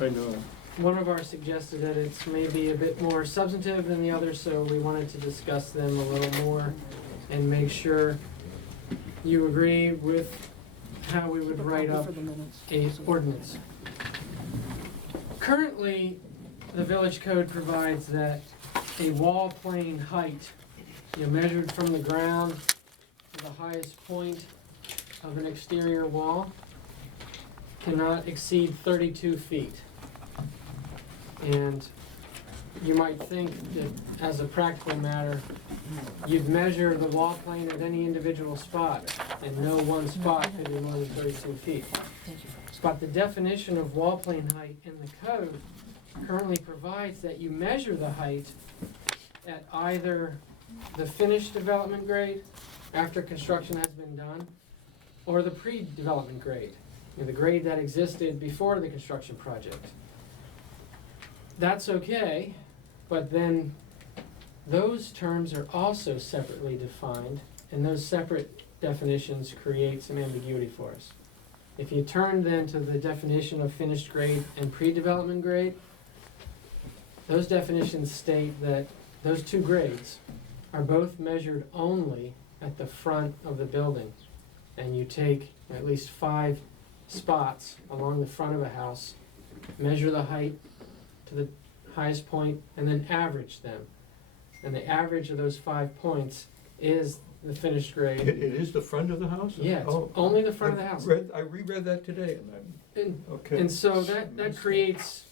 I know. suggested edits may be a bit more substantive than the others, so we wanted to discuss them a little more and make sure you agree with how we would write up a ordinance. Currently, the village code provides that a wall plane height, measured from the ground to the highest point of an exterior wall, cannot exceed 32 feet. And you might think that as a practical matter, you'd measure the wall plane at any individual spot, and no one spot could be more than 32 feet. But the definition of wall plane height in the code currently provides that you measure the height at either the finished development grade, after construction has been done, or the pre-development grade, the grade that existed before the construction project. That's okay, but then those terms are also separately defined, and those separate definitions create some ambiguity for us. If you turn then to the definition of finished grade and pre-development grade, those definitions state that those two grades are both measured only at the front of the building. And you take at least 5 spots along the front of a house, measure the height to the highest point, and then average them. And the average of those 5 points is the finished grade. It is the front of the house? Yeah, it's Oh, only the front of the house. I reread that today, and And, okay. and so that creates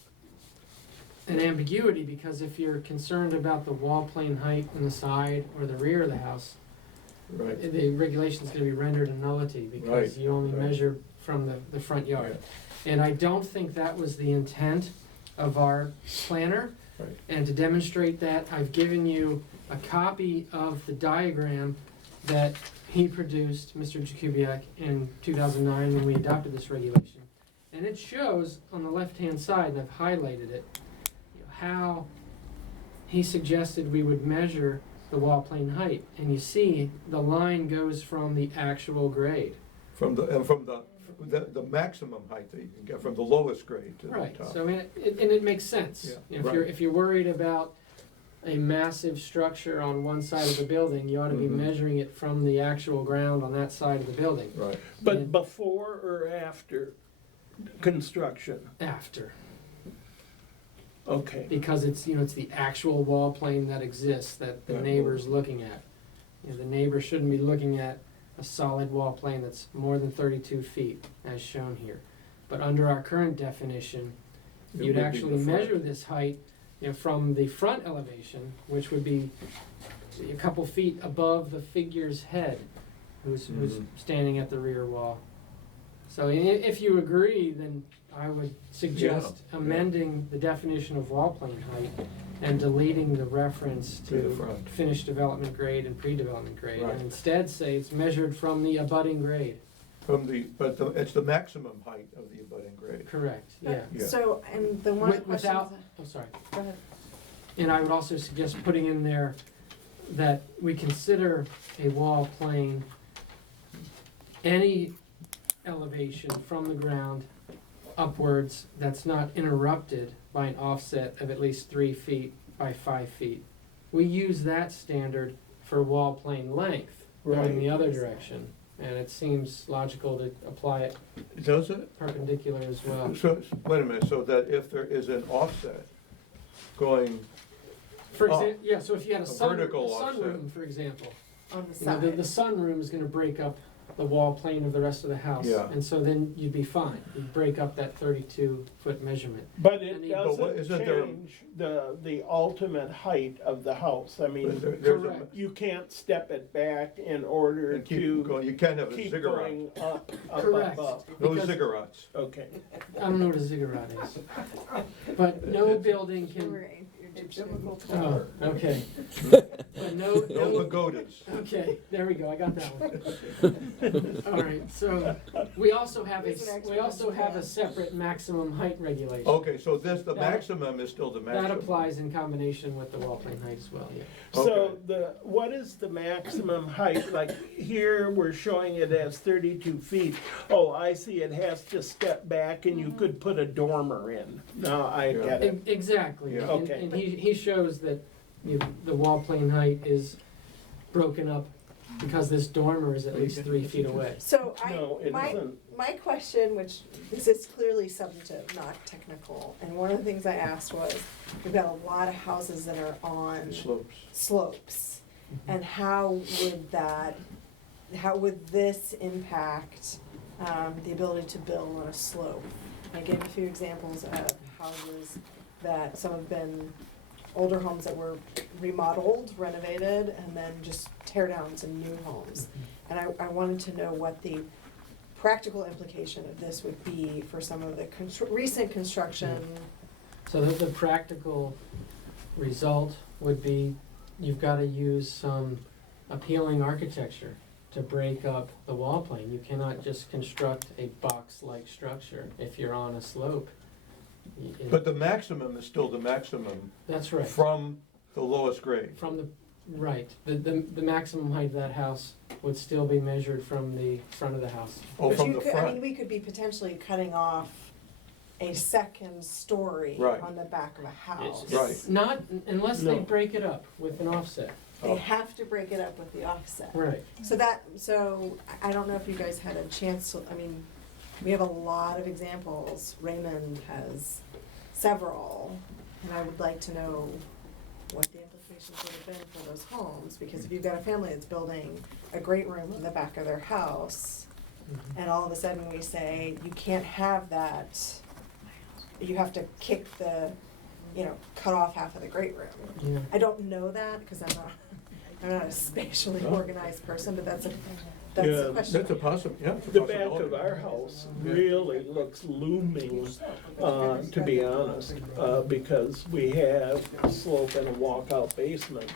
an ambiguity, because if you're concerned about the wall plane height on the side or the rear of the house, Right. the regulation's gonna be rendered a nullity, because Right, you only right. measure from the front yard. And I don't think that was the intent of our planner. Right. And to demonstrate that, I've given you a copy of the diagram that he produced, Mr. Jakubiec, in 2009 when we adopted this regulation. And it shows on the left-hand side, and I've highlighted it, how he suggested we would measure the wall plane height. And you see, the line goes from the actual grade. From the maximum height that you can get, from the lowest grade to the Right, top. so I mean, it makes sense. Yeah, You know, right. if you're worried about a massive structure on one side of the building, you ought to be Mhm. measuring it from the actual ground on that side of the building. Right. But And before or after construction? after, Okay. because it's the actual wall plane that exists that the Right. neighbor's looking at. The neighbor shouldn't be looking at a solid wall plane that's more than 32 feet, as shown here. But under our current definition, It you'd would be actually the front. measure this height, from the front elevation, which would be a couple feet above the figure's head, who's Mhm. standing at the rear wall. So if you agree, then I would suggest Yeah. amending the definition of wall plane height and deleting the reference To the to front. finished development grade and pre-development grade, Right. and instead say it's measured from the abutting grade. It's the maximum height of the abutting grade. Correct, yeah. Yeah. So, and the one of the questions. Without, oh, sorry. Go ahead. And I would also suggest putting in there that we consider a wall plane any elevation from the ground upwards that's not interrupted by an offset of at least 3 feet by 5 feet. We use that standard for wall plane length going the other direction, and it seems logical to apply it Does it? perpendicular as well. So, wait a minute, so that if there is an offset going, For Oh. example, yeah, so if you had a A vertical sunroom, offset. for example, On the you know, side. the sunroom is gonna break up the wall plane of the rest of the house. Yeah. And so then you'd be fine. You'd break up that 32-foot measurement. But it And the- doesn't isn't there- change the ultimate height of the house. I mean, There's a- Correct. you can't step it back in order And keep to going, you can't have a keep ziggurat, going up, Correct. up. no Because- ziggurats. Okay. I don't know what a ziggurat is. But no building can, Right, you're too difficult. oh, okay. But No pagodas. Okay, there we go, I got that one. All right, so we also have He's an expert we also in have a that. separate maximum height regulation. Okay, so this, the That- maximum is still the maximum. That applies in combination with the wall plane height as well, yeah. So what is the maximum height? Like here, we're showing it as 32 feet. Oh, I see, it has to step back and you could put a dormer in. Now I get it. Exactly, Yeah. and, Okay. and he shows that the wall plane height is broken up because this dormer is at least 3 feet away. So No, it my isn't. question, which this is clearly substantive, not technical, and one of the things I asked was, we've got a lot of houses that are on Slopes. slopes, and how would this impact the ability to build on a slope? I gave a few examples of houses that some have been older homes that were remodeled, renovated, and then just tear downs and new homes. And I wanted to know what the practical implication of this would be for some of the recent construction. So the practical result would be, you've gotta use some appealing architecture to break up the wall plane. You cannot just construct a box-like structure if you're on a slope. But the maximum is still the maximum That's right. from the lowest grade. From the, right, the maximum height of that house would still be measured from the front of the house. Oh, But from you the could, I mean, front. we could be potentially cutting off a second story Right. on the back of a house. Right. Not, unless they No. break it up with an offset. They have to break it up with the offset. Right. So I don't know if you guys had a chance to, I mean, we have a lot of examples. Raymond has several, and I would like to know what the implications would have been for those homes, because if you've got a family that's building a great room in the back of their house, and all of a sudden we say, you can't have that, you have to kick the, cut off half of the great room. Yeah. I don't know that, because I'm not a spatially organized person, but that's a Yeah, question. That's a yeah, it's a The back possibility. of our house really looks looming, to be honest, because we have a slope and a walkout basement.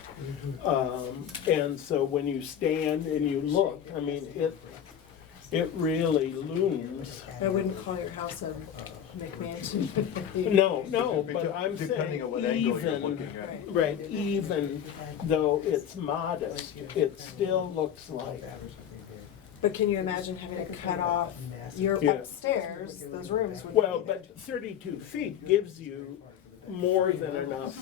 And so when you stand and you look, I mean, it really looms. I wouldn't call your house a McMansion. No, but I'm Depending saying on what angle you're even, looking at. right, even though it's modest, it still looks like. But can you imagine having to cut off your Yeah. upstairs, those rooms would be. Well, but 32 feet gives you more than enough.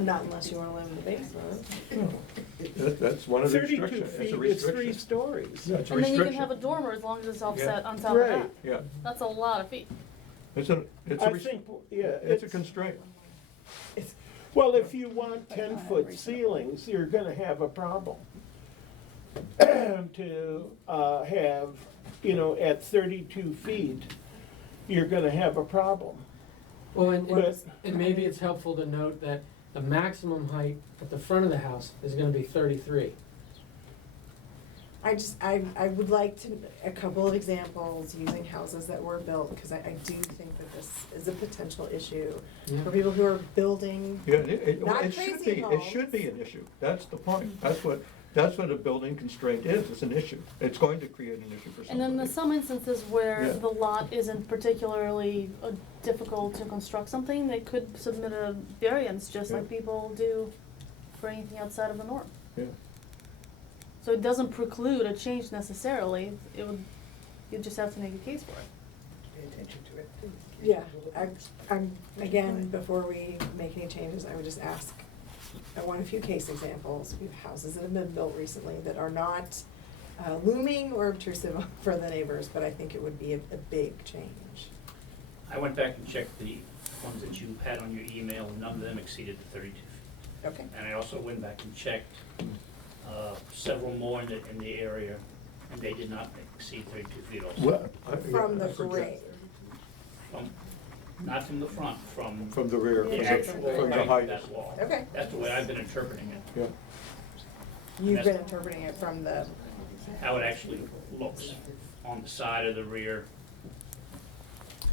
Not unless you wanna live in the basement. That's one of the 32 restrictions, it's a feet, it's 3 restriction. stories. Yeah, it's a And then you can restriction. have a dormer as long as it's offset Yeah. on top of Right. that. Yeah, That's a lot of feet. it's a I think, yeah, it's a constraint. well, if you want 10-foot ceilings, you're gonna have a problem. To have, at 32 feet, you're gonna have a problem. Well, But- and maybe it's helpful to note that the maximum height at the front of the house is gonna be 33. I would like a couple of examples using houses that were built, because I do think that this is a potential issue Yeah. for people who are building. Yeah, Not it should crazy be, it homes. should be an issue, that's the point, that's what a building constraint is, it's an issue, it's going to create an issue for And then somebody. there's some instances where Yeah. the lot isn't particularly difficult to construct something, they could submit a variance, just like people do for anything outside of the norm. Yeah. So it doesn't preclude a change necessarily, you just have to make a case for it. Pay attention to it. Yeah, I'm, again, before we make any changes, I would just ask, I want a few case examples. We have houses that have been built recently that are not looming or obtrusive for the neighbors, but I think it would be a big change. I went back and checked the ones that you had on your email, and none of them exceeded the 32 feet. Okay. And I also went back and checked several more in the area, and they did not exceed 32 feet also. Well, From the I forget. grade. From, not from the front, from From the rear, the from actual the, from the height of height. that wall. Okay. That's the way I've been interpreting it, Yeah. You've been interpreting it from the, how it actually looks on the side of the rear,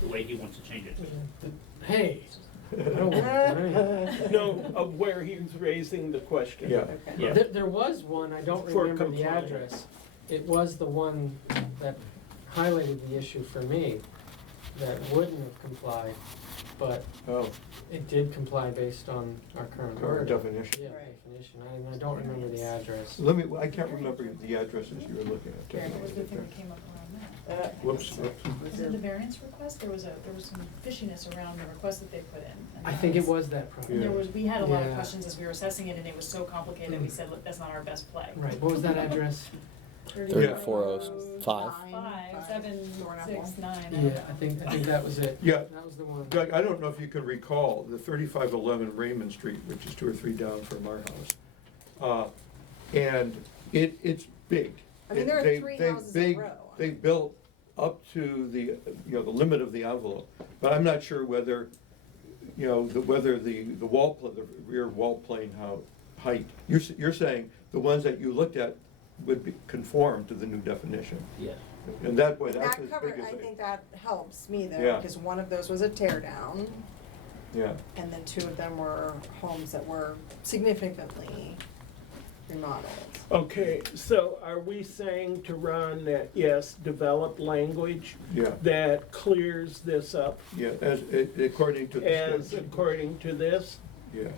the way he wants to change it. Hey, I don't want to. No, of where he's raising the question. Yeah. Yeah. There was one, I don't For remember the compliance. address. It was the one that highlighted the issue for me, that wouldn't have complied, but Oh, it did comply based on our current current order. definition. Yeah, definition, I don't remember the address. Let me, I can't remember the addresses you were looking at. What was the thing that came up around that? Whoops. Was it the variance request? There was some fishiness around the request that they put in. And I that think it was that And problem. there was, we had a lot of Yeah. questions as we were assessing it, and it was so complicated, we said, look, that's not our best play. Right, what was that address? 3405. 5, 7, 6, 9. Yeah, I think that was it. Yeah. That was the one. Doug, I don't know if you can recall the 3511 Raymond Street, which is 2 or 3 down from our house. And it's big. I mean, there are They- 3 they- houses they- in a row. They built up to the, the limit of the envelope, but I'm not sure whether, whether the wall, the rear wall plane height, you're saying the ones that you looked at would be conform to the new definition. Yes. And that way, that's that as covered, big as I they, think that helps me there, Yeah. because one of those was a tear down, yeah. and then 2 of them were homes that were significantly remodeled. Okay, so are we saying to Ron that, yes, develop language Yeah. that clears this up Yeah, according to the as statute. according to this? Yeah.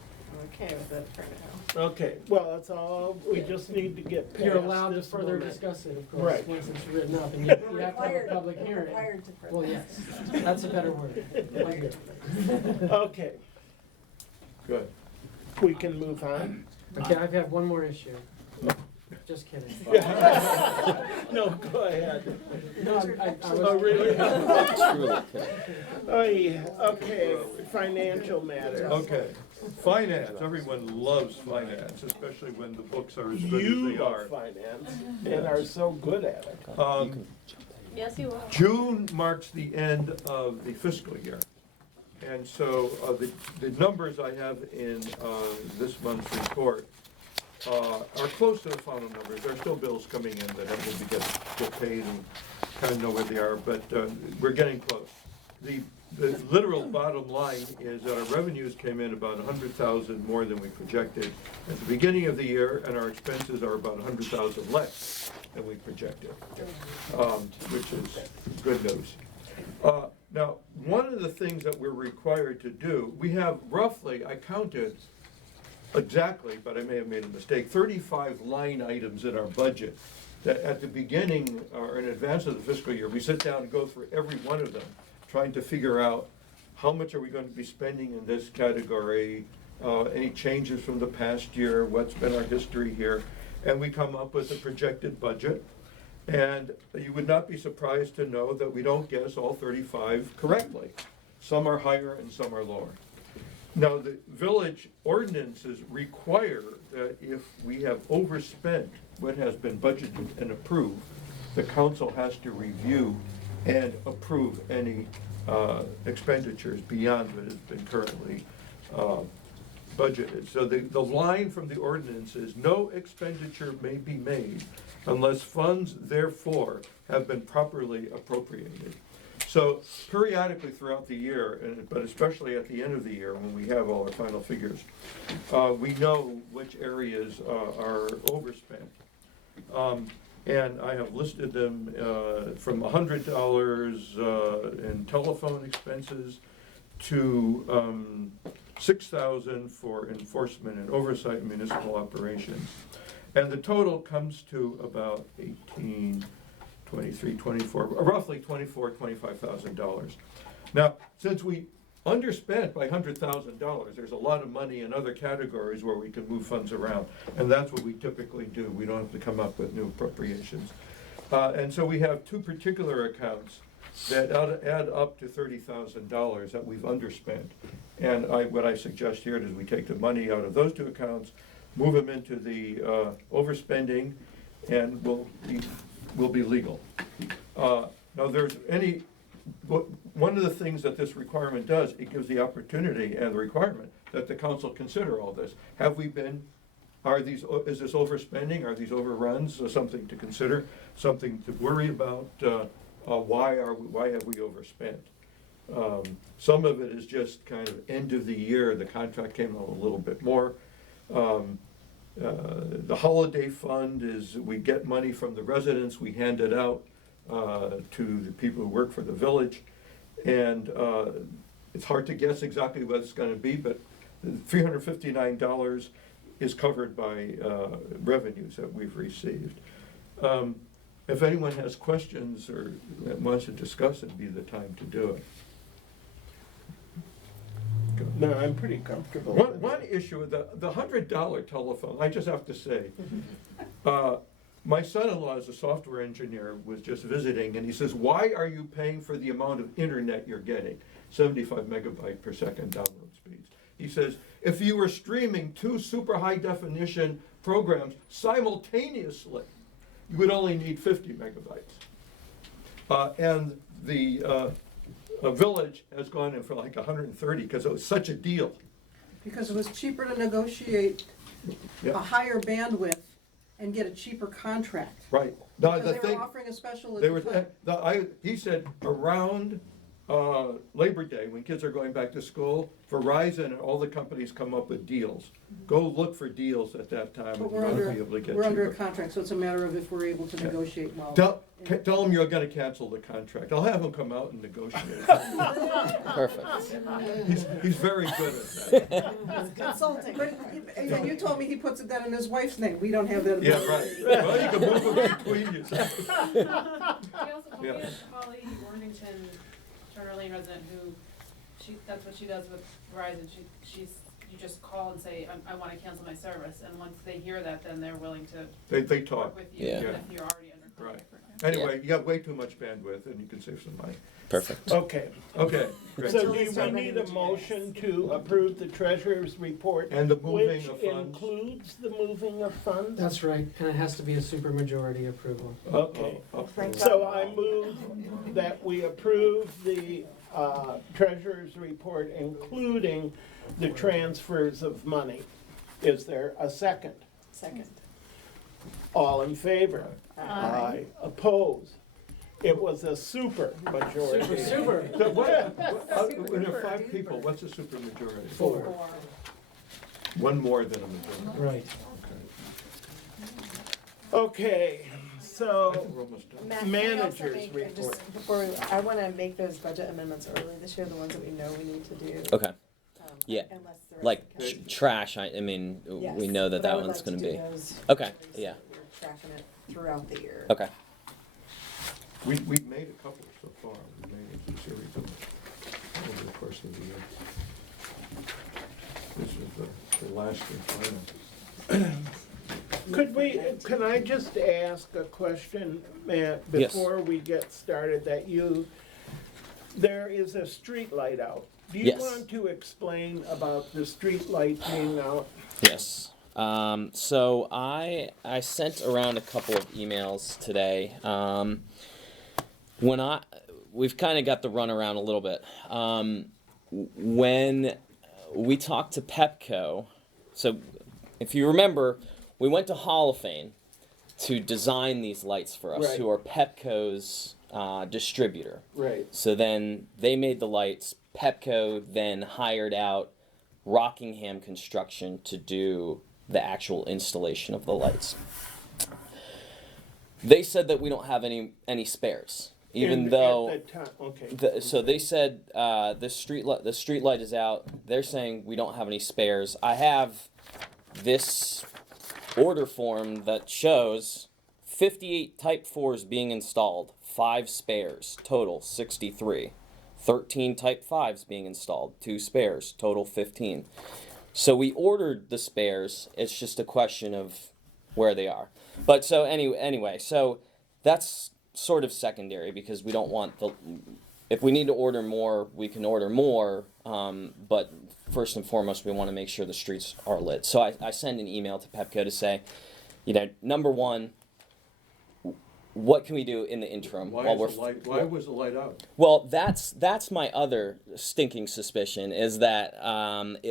Okay with it for now. Okay, well, that's all, we just need to get past You're allowed to this further moment. discuss it, of course, Right. once it's written up, and you have to have a Required- public we're hearing. required to further. Well, yes, that's a better word. Very good. Okay, Good. we can move on. Okay, I have one more issue. Just kidding. No, go ahead. No, I was. Oh, really? Truly could. Oh, yeah, okay, financial matters. Okay, finance, everyone loves finance, especially when the books are as good as You they love are. finance and are so good at it. Yes, you are. June marks the end of the fiscal year. And so the numbers I have in this month's report are close to the final numbers. There are still bills coming in that have to get paid and kind of know where they are, but we're getting close. The literal bottom line is that our revenues came in about 100,000 more than we projected at the beginning of the year, and our expenses are about 100,000 less than we projected, which is good news. Now, one of the things that we're required to do, we have roughly, I counted exactly, but I may have made a mistake, 35 line items in our budget that at the beginning or in advance of the fiscal year, we sit down and go through every one of them, trying to figure out how much are we going to be spending in this category, any changes from the past year, what's been our history here, and we come up with a projected budget. And you would not be surprised to know that we don't guess all 35 correctly. Some are higher and some are lower. Now, the village ordinances require that if we have overspent what has been budgeted and approved, the council has to review and approve any expenditures beyond what has been currently budgeted. So the line from the ordinance is, no expenditure may be made unless funds therefore have been properly appropriated. So periodically throughout the year, but especially at the end of the year when we have all our final figures, we know which areas are overspent. And I have listed them from $100 in telephone expenses to $6,000 for enforcement and oversight in municipal operations. And the total comes to about 18, 23, 24, roughly $25,000. Now, since we underspent by $100,000, there's a lot of money in other categories where we can move funds around. And that's what we typically do. We don't have to come up with new appropriations. And so we have 2 particular accounts that add up to $30,000 that we've underspent. And what I suggest here is we take the money out of those 2 accounts, move them into the overspending, and we'll be will be legal. Now, one of the things that this requirement does, it gives the opportunity and the requirement that the council consider all this. Is this overspending, are these overruns, or something to consider, something to worry about? Why have we overspent? Some of it is just kind of end of the year, the contract came out a little bit more. The holiday fund is, we get money from the residents, we hand it out to the people who work for the village. And it's hard to guess exactly what it's gonna be, but $359 is covered by revenues that we've received. If anyone has questions or wants to discuss, it'd be the time to do it. No, I'm pretty comfortable. One issue, the $100 telephone, I just have to say, my son-in-law is a software engineer, was just visiting, and he says, why are you paying for the amount of internet you're getting? 75 megabyte per second download speeds. He says, if you were streaming 2 super high definition programs simultaneously, you would only need 50 megabytes. And the village has gone in for like 130 because it was such a deal. Because it was cheaper to negotiate Yep. a higher bandwidth and get a cheaper contract. Right. Now, Because the they thing, were offering a special at there the was, time. he said around Labor Day, when kids are going back to school, Verizon and all the companies come up with deals. Go look for deals at that time, and But you're we're gonna be able to get we're under a cheaper. contract, so it's a matter of if we're able to negotiate well. Tell them you're gonna cancel the contract. I'll have them come out and negotiate. Perfect. He's very good at that. Consulting. But, and you told me he puts that in his wife's name, we don't have that ability. Yeah, right. Well, you can move them between you. We also, we Yeah. have Holly Worthington, Turner Lane resident, who, that's what she does with Verizon, you just call and say, I wanna cancel my service, and once they hear that, then they're willing to They talk. work with you, Yeah. even if you're already under contract. Right. Anyway, you got way too much bandwidth and you can save some money. Perfect. Okay, Okay, great. so do we need a motion to approve the treasurer's report? And the moving of Which funds. includes the moving of funds? That's right, and it has to be a supermajority approval. Okay, Okay. so I move that we approve the treasurer's report, including the transfers of money. Is there a second? Second. All in favor? Aye. Opposed? It was a super majority. Super. So when there are 5 people, what's a supermajority? 4. One more than a majority. Right. Okay, I so think we're almost done. Matt, can I also managers make- report. just before I wanna make those budget amendments early this year, the ones that we know we need to do. Okay. Yeah. Unless the rest Like of the council- trash, I mean, Yes, we know that but I that would one's like to gonna do be. those Okay, early so yeah. that we're tracking it throughout the year. Okay. We've made a couple so far. We've made a series of them over the course of the year. This is the last and final. Can I just ask a question, Matt, Yes. before we get started, there is a street light out. Do you Yes. want to explain about the street light being out? Yes. So I sent around a couple of emails today. We've kind of got the runaround a little bit. When we talked to Pepco, so if you remember, we went to Holophane to design these lights for us, Right. who are Pepco's distributor. Right. So then they made the lights. Pepco then hired out Rockingham Construction to do the actual installation of the lights. They said that we don't have any spares, even though. At the time, okay. So they said the street light is out. They're saying we don't have any spares. I have this order form that shows 58 Type 4s being installed, 5 spares, total 63. 13 Type 5s being installed, 2 spares, total 15. So we ordered the spares. It's just a question of where they are. But so anyway, so that's sort of secondary because we don't want if we need to order more, we can order more. But first and foremost, we want to make sure the streets are lit. So I send an email to Pepco to say, number one, what can we do in the interim Why while is the light, why was the light out? Well, that's my other stinking suspicion is that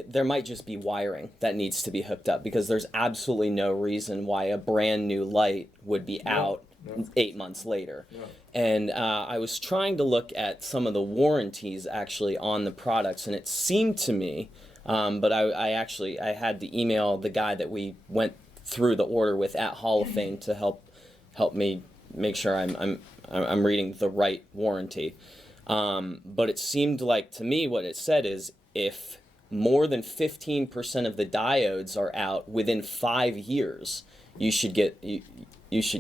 there might just be wiring that needs to be hooked up because there's absolutely no reason why a brand new light would be out 8 months later. No. And I was trying to look at some of the warranties actually on the products, and it seemed to me, but I had to email the guy that we went through the order with at Hall of Fame to help me make sure I'm reading the right warranty. But it seemed like to me what it said is if more than 15% of the diodes are out within 5 years, you should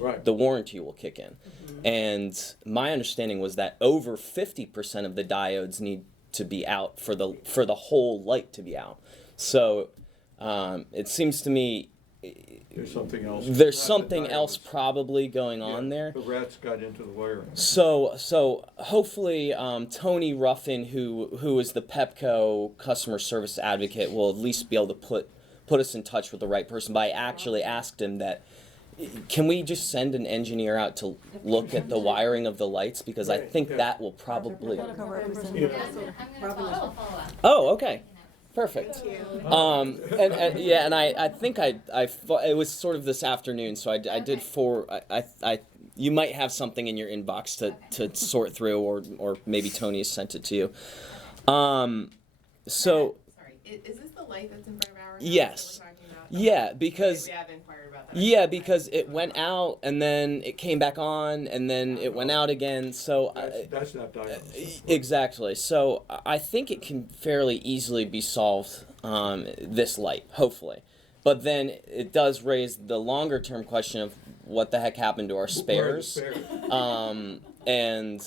Right. the warranty will kick in. And my understanding was that over 50% of the diodes need to be out for the whole light to be out. So it seems to me There's something else. there's Not the something else diodes. probably going on there. The rats got into the wiring. So hopefully Tony Ruffin, who is the Pepco customer service advocate, will at least be able to put us in touch with the right person. But I actually asked him that, can we just send an engineer out to look at the wiring of the lights, because I think that will probably. Oh, okay. Perfect. And yeah, and I think it was sort of this afternoon, so I did you might have something in your inbox to sort through, or maybe Tony has sent it to you. So. Sorry, is this the light that's in front of ours? Yes. Yeah, because. We have inquired about that. Yeah, because it went out and then it came back on and then it went out again. So That's not diodes. exactly. So I think it can fairly easily be solved. This light, hopefully, but then it does raise the longer term question of what the heck happened to our spares. Where are the spares? And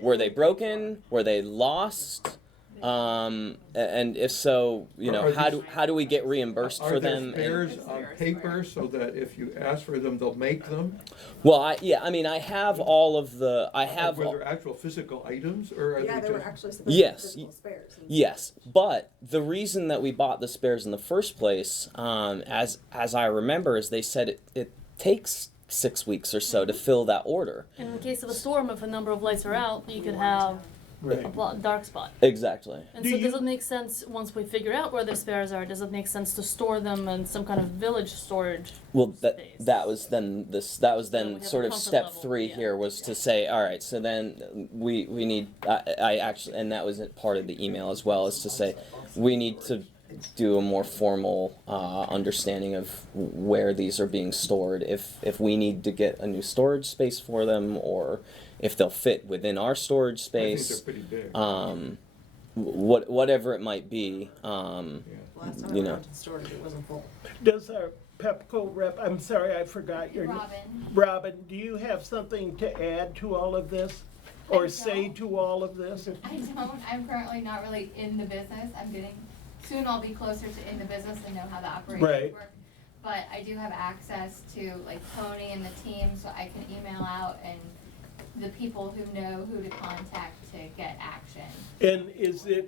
were they broken? Were they lost? And if so, Are how do we get reimbursed for them? Are there spares on paper so that if you ask for them, they'll make them? Well, I have all of the. Were there actual physical items, or are Yeah, they there were just? actually supposed to be Yes. physical spares. Yes, but the reason that we bought the spares in the first place, as I remember, is they said it takes 6 weeks or so to fill that order. In the case of a storm, if a number of lights are out, you could have Right. a dark spot. Exactly. And Do so you- does it make sense, once we figure out where the spares are, does it make sense to store them in some kind of village storage? Well, space? that was then we have sort a of comfort step level, 3 yeah. here was to say, all right, so then we need I actually, and that was part of the email as well, is to say we need to do a more formal understanding of where these are being stored, if we need to get a new storage space for them, or if they'll fit within our storage I think space. they're pretty big. Whatever it might be. Last time You I know. went to the storage, it wasn't full. Does our Pepco rep, I'm sorry, I forgot your name. Robin. Robin, do you have something to add to all of this? Or I say don't. to all of this? I don't, I'm currently not really in the business, soon I'll be closer to in the business and know how the operations Right. work. But I do have access to like Tony and the team, so I can email out and the people who know who to contact to get action. And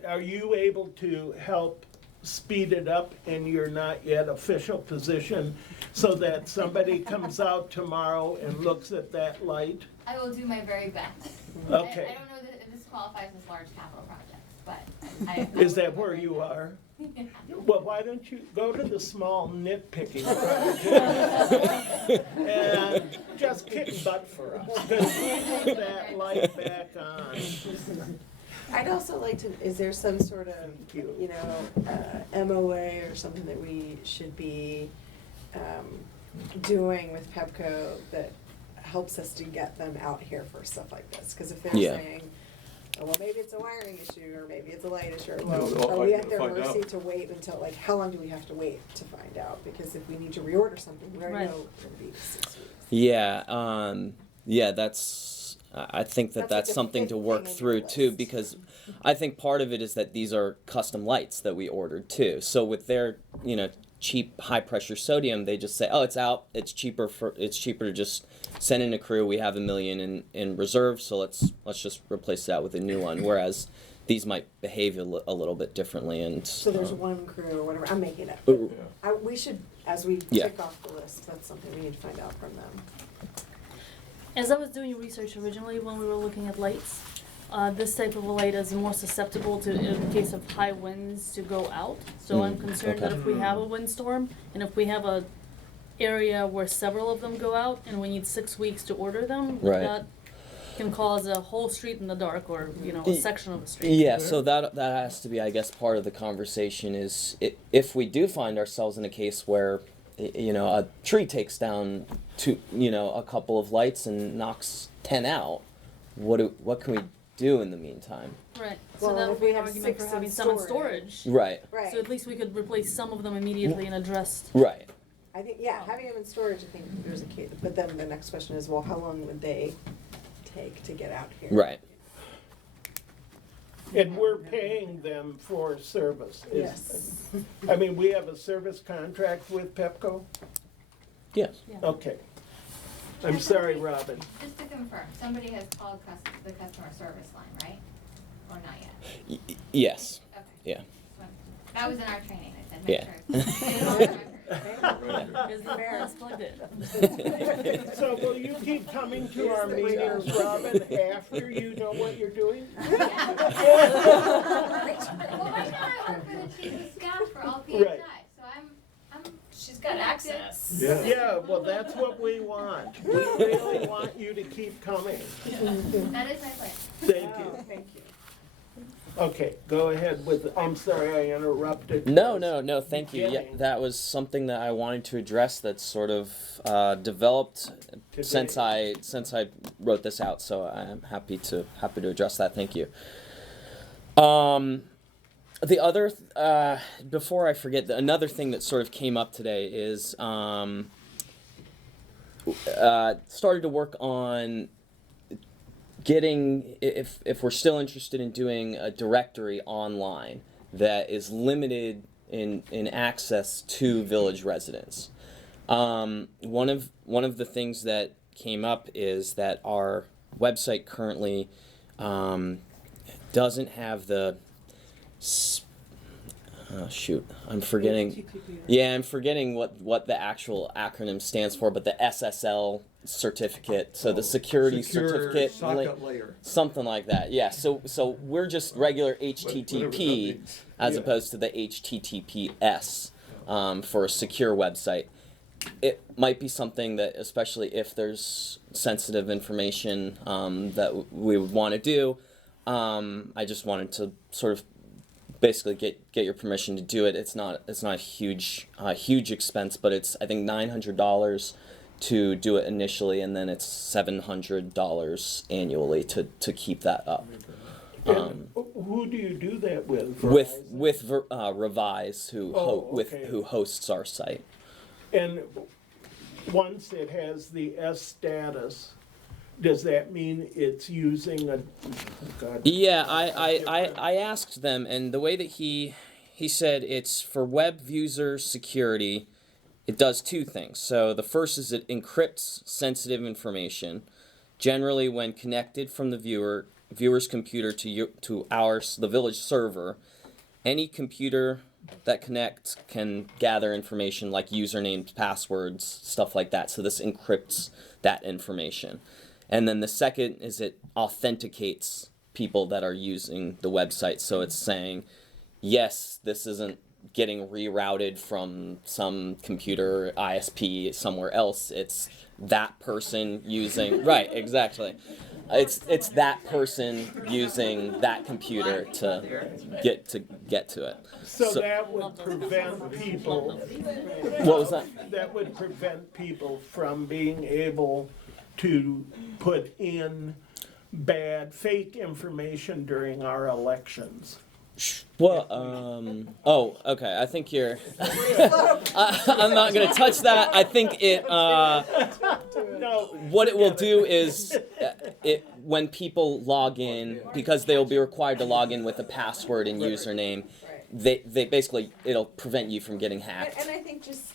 are you able to help speed it up in your not yet official position so that somebody comes out tomorrow and looks at that light? I will do my very best. Okay. I don't know that if this qualifies as large capital projects, but I. Is that where you are? Well, why don't you go to the small nitpicking project and just kick butt for us? Because we need that light back on. I'd also like to, is there some sort of, MOA or something that we should be doing with Pepco that helps us to get them out here for stuff like this? Because if they're Yeah. saying, oh, well, maybe it's a wiring issue, or maybe it's a light issue, or Well, well, are we at their find mercy out. to wait until, like, how long do we have to wait to find out? Because if we need to reorder something, we already Right. know it's gonna be 6 weeks. Yeah, that's. I think That's that's like a something to fifth work thing on through your too, list. because I think part of it is that these are custom lights that we ordered too. So with their, cheap high pressure sodium, they just say, oh, it's out. It's cheaper to just send in a crew. We have $1 million in reserve, so let's just replace that with a new one. Whereas these might behave a little bit differently, and So there's one crew or whatever, I'm making it. Ooh. We should, as we Yeah. tick off the list, that's something we need to find out from them. As I was doing research originally when we were looking at lights, this type of a light is more susceptible to, in case of high winds, to go out. So I'm concerned that if we have a windstorm and if we have a area where several of them go out and we need 6 weeks to order them, that can cause a whole street in the dark, or a section of the street. Yeah, so that has to be, I guess, part of the conversation is if we do find ourselves in a case where a tree takes down a couple of lights and knocks 10 out, what can we do in the meantime? Right. Well, So that if would we be an have argument for 6 having in some in storage. Right. So at least we could replace some of them immediately and address. Right. I think, having them in storage, I think there's a case, but then the next question is, well, how long would they take to get out here? Right. And we're paying them for service. Yes. I mean, we have a service contract with Pepco? Yes. Okay. I'm sorry, Robin. Just to confirm, somebody has called the customer service line, right? Or not yet? Yes. Okay. Yeah. That was in our training, I said, Yeah. make sure. Because the bear is plugged in. So will you keep coming to our meetings, Robin, after you know what you're doing? Well, right now I work for the chief of staff for all PHI, Right. so I'm She's got access. Yeah, well, that's what we want. We really want you to keep coming. that is my plan. Thank you. Thank you. Okay, go ahead with, I'm sorry I interrupted. No, thank you. Yeah, Beginning. that was something that I wanted to address that's sort of developed since I wrote this out, so I'm happy to address that. Thank you. The other, before I forget, another thing that sort of came up today is started to work on getting, if we're still interested in doing a directory online that is limited in access to village residents. One of the things that came up is that our website currently doesn't have the I'm forgetting. Yeah, I'm forgetting what the actual acronym stands for, but the SSL certificate, so the security certificate, socket layer. something like that. Yeah, so we're just regular HTTP as opposed to the HTTPS for a secure website. It might be something that, especially if there's sensitive information that we would want to do, I just wanted to sort of basically get your permission to do it. It's not a huge expense, but it's I think $900 to do it initially, and then it's $700 annually to keep that up. And who do you do that with? With Revise, who who hosts our site. And once it has the S status, does that mean it's using a? Yeah, I asked them, and the way that he said it's for web user security. It does two things. So the first is it encrypts sensitive information, generally when connected from the viewer's computer to the village server. Any computer that connects can gather information like usernames, passwords, stuff like that. So this encrypts that information. And then the second is it authenticates people that are using the website. So it's saying, yes, this isn't getting rerouted from some computer ISP somewhere else. It's that person using right, exactly. It's that person using that computer to get to it. So that would prevent people. What was that? That would prevent people from being able to put in bad, fake information during our elections. Well, oh, okay. I think you're. I'm not gonna touch that. I think it. What it will do is, when people log in, because they will be required to log in with a password and username, they basically it'll prevent you from getting hacked. And I think just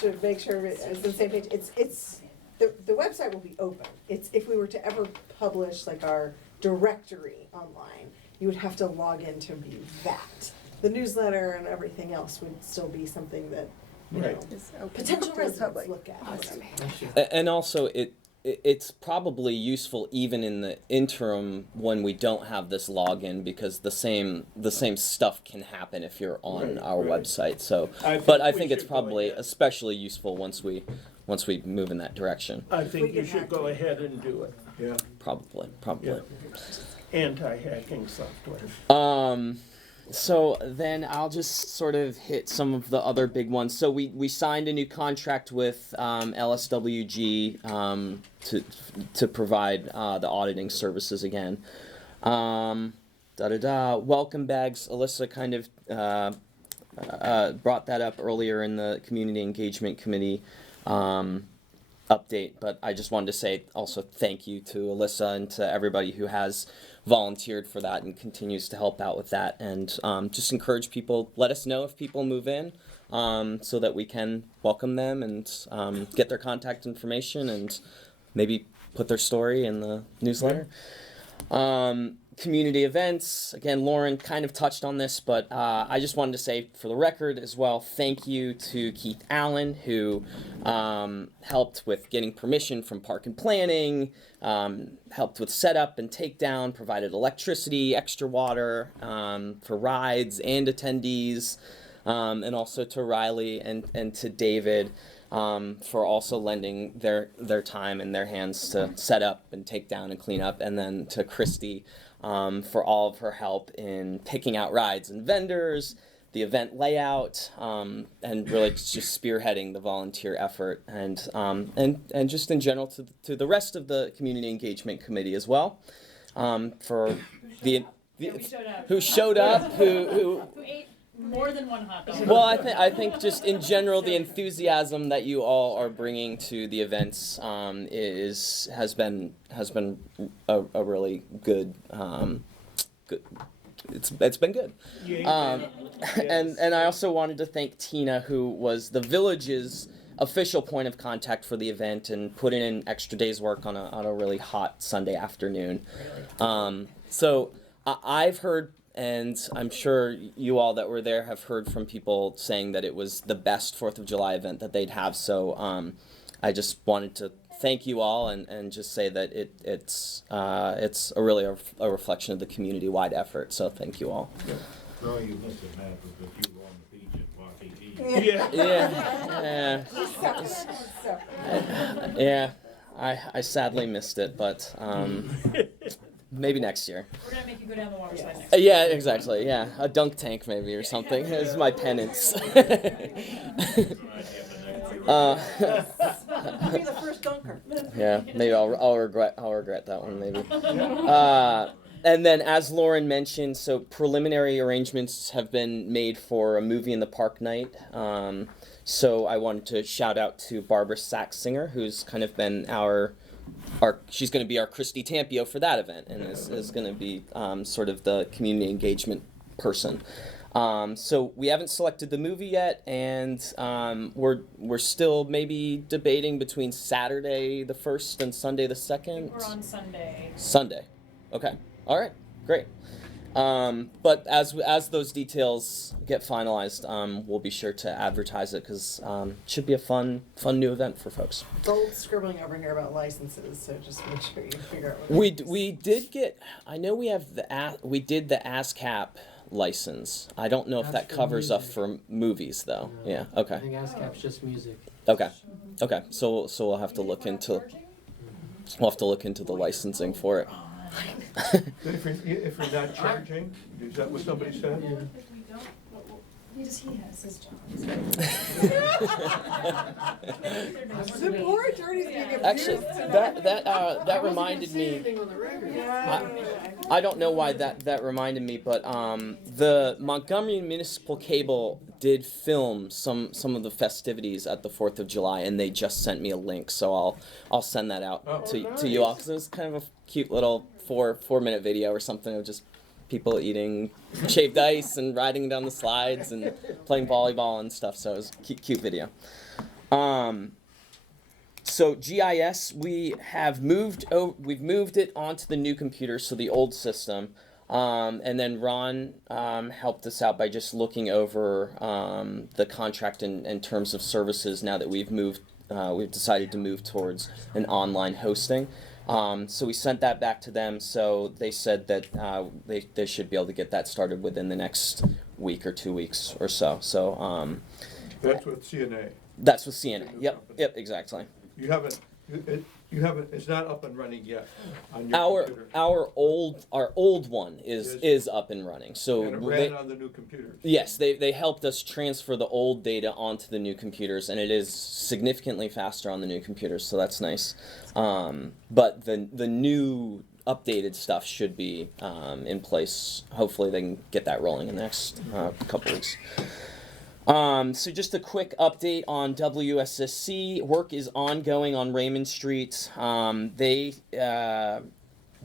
to make sure it's on the same page, it's the website will be open. It's if we were to ever publish like our directory online, you would have to log in to view that. The newsletter and everything else would still be something that potential residents look at. And also, it's probably useful even in the interim when we don't have this login, because the same stuff can happen if you're on our website. So, but I think it's probably especially useful once we move in that direction. I think you should go ahead and do it. Yeah. Probably. Anti-hacking software. So then I'll just sort of hit some of the other big ones. So we signed a new contract with LSWG to provide the auditing services again. Welcome bags. Alyssa kind of brought that up earlier in the Community Engagement Committee update, but I just wanted to say also thank you to Alyssa and to everybody who has volunteered for that and continues to help out with that, and just encourage people, let us know if people move in, so that we can welcome them and get their contact information and maybe put their story in the newsletter. Community events, again, Lauren kind of touched on this, but I just wanted to say for the record as well, thank you to Keith Allen, who helped with getting permission from Park and Planning, helped with setup and takedown, provided electricity, extra water for rides and attendees, and also to Riley and to David for also lending their time and their hands to set up and take down and clean up, and then to Christy for all of her help in picking out rides and vendors, the event layout, and really just spearheading the volunteer effort, and just in general to the rest of the Community Engagement Committee as well, for who showed up, who ate more than one hot dog. Well, I think just in general the enthusiasm that you all are bringing to the events has been a really good. It's been good. And I also wanted to thank Tina, who was the village's official point of contact for the event and put in an extra day's work on a really hot Sunday afternoon. So I've heard, and I'm sure you all that were there have heard from people saying that it was the best 4th of July event that they'd have. So I just wanted to thank you all and just say that it's really a reflection of the community-wide effort. So thank you all. Yeah. No, you missed it, Matt, because you were on the beach at Waikiki. Yeah. I sadly missed it, but maybe next year. We're gonna make you go down the water slide next year. Yeah, exactly. Yeah, a dunk tank maybe or something is my penance. I'll be the first dunker. Yeah, maybe I'll regret that one maybe. And then, as Lauren mentioned, so preliminary arrangements have been made for a movie in the park night. So I wanted to shout out to Barbara Sax-Singer, who's kind of been she's going to be our Christy Tampio for that event, and is going to be sort of the community engagement person. So we haven't selected the movie yet, and we're still maybe debating between Saturday the 1st and Sunday the 2nd. We're on Sunday. Sunday. Okay. All right. Great. But as those details get finalized, we'll be sure to advertise it, because it should be a fun new event for folks. Gold scribbling over here about licenses, so just make sure you figure out what We did get. I know we have we did the ASCAP license. I don't know if that That's for covers up music. for movies though. No. Yeah. I Okay. think ASCAP's just music. Okay. So we'll have to look into. We'll have to look into the licensing for it. If you're not charging, is that what somebody said? He has his job. The poor attorney's being abused. Actually, that reminded me. I don't know why that reminded me, but the Montgomery Municipal Cable did film some of the festivities at the 4th of July, and they just sent me a link, so I'll send that out to you all, because it was kind of a cute little 4-minute video or something of just people eating shaved ice and riding down the slides and playing volleyball and stuff. So it was a cute video. So GIS, we've moved it onto the new computer, so the old system. And then Ron helped us out by just looking over the contract in terms of services now that we've moved we've decided to move towards an online hosting. So we sent that back to them. So they said that they should be able to get that started within the next week or 2 weeks or so. So That's with CNA. that's with CNA. Yep, exactly. You haven't, it's not up and running yet on your computer. Our old one is up and running. So And it ran on the new computer. Yes, they helped us transfer the old data onto the new computers, and it is significantly faster on the new computers, so that's nice. But the new updated stuff should be in place. Hopefully they can get that rolling in the next couple weeks. So just a quick update on WSSC. Work is ongoing on Raymond Street. They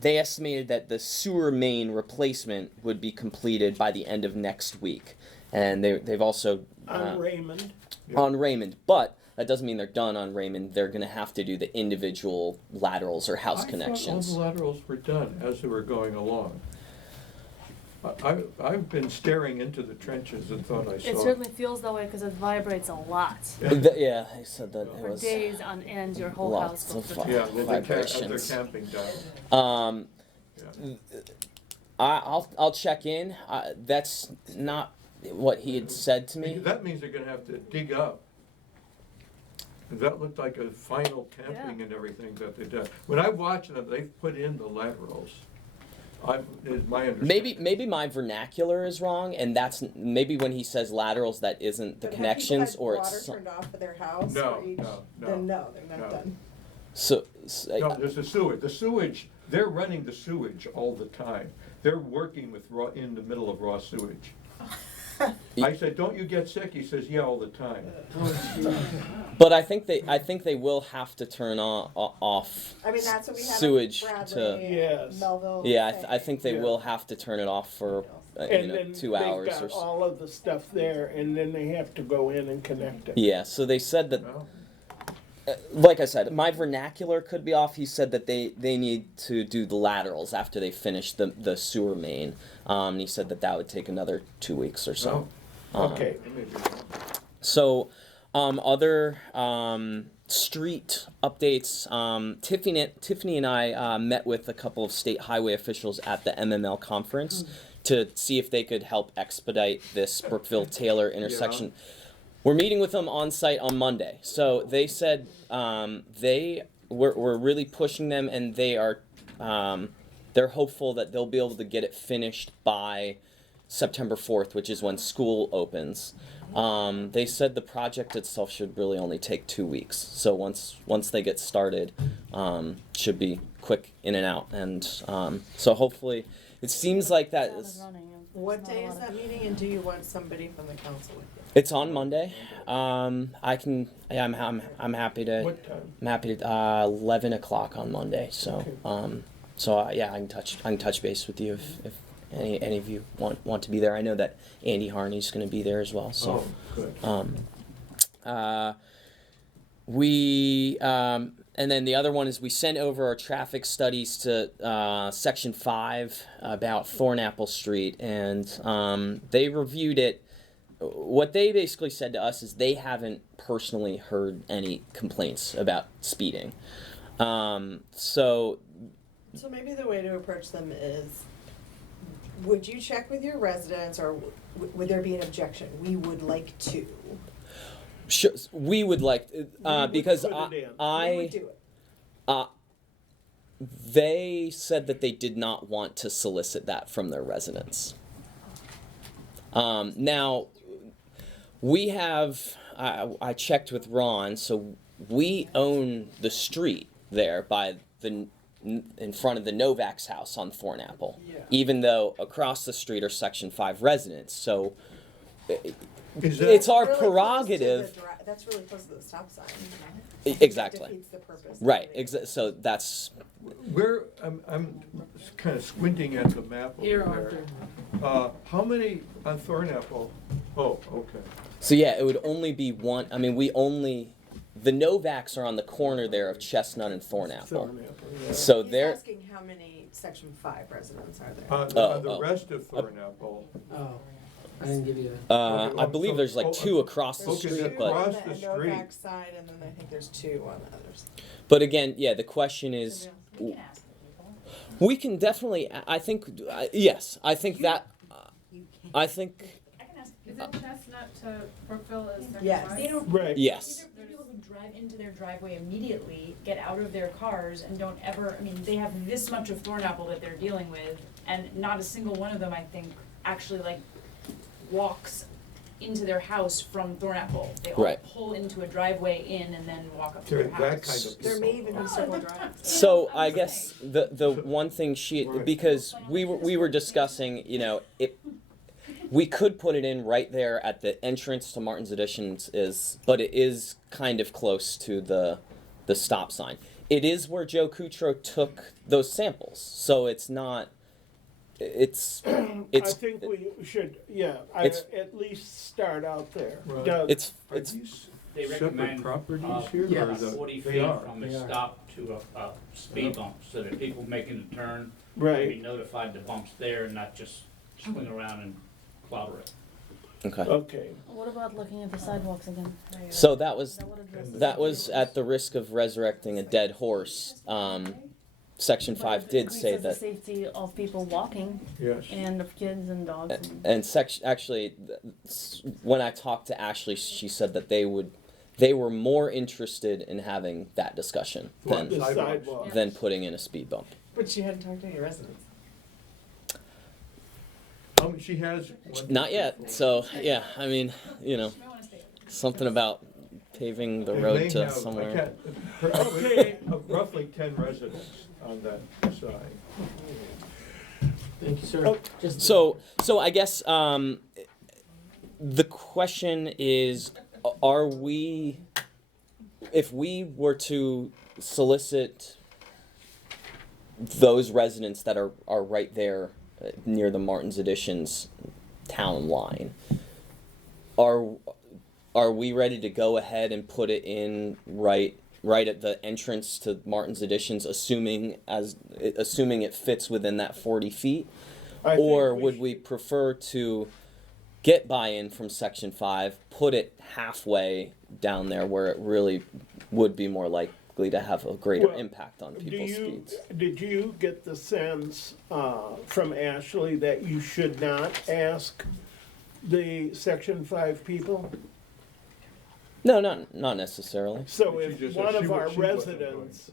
estimated that the sewer main replacement would be completed by the end of next week, and they've also On Raymond. on Raymond. But that doesn't mean they're done on Raymond. They're going to have to do the individual laterals or house connections. I thought all the laterals were done as they were going along. I've been staring into the trenches and thought I saw. It certainly feels that way because it vibrates a lot. Yeah, he said that it For was days on end, your whole lots house goes of to Yeah, they're vibrations. camping down. I'll check in. That's not what he had said to me. That means they're gonna have to dig up. And that looked like a final camping and everything that they did. When I watched them, they put in the laterals. Is my understanding. Maybe my vernacular is wrong, and that's maybe when he says laterals, that isn't the connections, or it's Water turned off at their house No, for each, no, then no, they're not done. so. No, there's the sewage. The sewage, they're running the sewage all the time. They're working with in the middle of raw sewage. I said, "Don't you get sick?" He says, "Yeah, all the time." But I think they will have to turn off I mean, that's what we had sewage Bradley to. and Yes. Melville. Yeah, I say. think they will have to turn it off for And then 2 hours they've or got so. all of the stuff there, and then they have to go in and connect it. Yeah, so they said that. Like I said, my vernacular could be off. He said that they need to do the laterals after they finish the sewer main. And he said that would take another 2 weeks or so. Okay. So, other street updates. Tiffany and I met with a couple of state highway officials at the MML conference to see if they could help expedite this Brookville-Taylor intersection. We're meeting with them on site on Monday. So they said we're really pushing them, and they're hopeful that they'll be able to get it finished by September 4th, which is when school opens. They said the project itself should really only take 2 weeks. So once they get started, should be quick in and out. And so hopefully, it seems like that is. What day is that meeting, and do you want somebody from the council with you? It's on Monday. I can. Yeah, I'm happy to. What time? I'm happy to. 11 o'clock on Monday. So yeah, I can touch base with you if any of you want to be there. I know that Andy Harney's going to be there as well. So. Oh, good. And then the other one is we sent over our traffic studies to Section 5 about Thornapple Street, and they reviewed it. What they basically said to us is they haven't personally heard any complaints about speeding. So maybe the way to approach them is, would you check with your residents, or would there be an objection? We would like to. Sure, we would like because We would do it. they said that they did not want to solicit that from their residents. Now, we have I checked with Ron, so we own the street there by in front of the Novak's house on Thornapple, even though across the street are Section 5 residents. So it's our Really prerogative. That's really close to the stop sign. Exactly. That defeats the purpose. Right. So that's. I'm kind of squinting at the map Here, over there. How many on Thornapple? Oh, okay. So yeah, it would only be one. I mean, the Novaks are on the corner there of Chestnut and Thornapple. So He's they're. asking how many Section 5 residents are there? The rest of Thornapple. I didn't give you a. I believe there's like two across the Okay, street, that but cross- On the the street. Novak side, and then I think there's two on the others. but again, yeah, the question is, we can definitely. I think yes. I think that. I think Is it Chestnut to Brookville is second Yes. class? They don't. Right. yes. These are people who drive into their driveway immediately, get out of their cars and don't ever, I mean, they have this much of Thornapple that they're dealing with, and not a single one of them, I think, actually like walks into their house from Thornapple. They all Right. pull into a driveway in and then walk up to There- their house. that kind of There may even be several drives. So I guess the one thing because we were discussing, you know, we could put it in right there at the entrance to Martin's Additions but it is kind of close to the stop sign. It is where Joe Cutro took those samples, so it's not. It's I think we should, at least start out there. Right. Doug? it's They separate recommend, properties here, yeah, or is that? 40 They feet are. from They a are. stop to a speed bump, so that people making the turn be Right, notified the bump's there and not just swing around and clobber it. okay. okay. What about looking at the sidewalks again? So that was Is that what addresses that the was sidewalks? at the risk of resurrecting a dead horse. Section 5 did say Increases the that. safety of people walking Yes. and of kids and dogs. And when I talked to Ashley, she said that they were more interested in having that discussion What, The than sidewalk. than putting in a speed bump. But you hadn't talked to any residents. She has. Not yet. So yeah, I mean, you know, something about paving the And road they to have, somewhere. Okay. Roughly 10 residents on that side. Thank you, sir. Oh, Just So I guess the question is, are we, if we were to solicit those residents that are right there near the Martin's Additions town line, are we ready to go ahead and put it in right at the entrance to Martin's Additions, assuming it fits within that 40 feet? I think Or we would we prefer to get buy-in from Section 5, put it halfway down there where it really would be more likely to have a greater Well, impact on people's speeds? Did you get the sense from Ashley that you should not ask the Section 5 people? No, not necessarily. So She if just one said of our she wasn't residents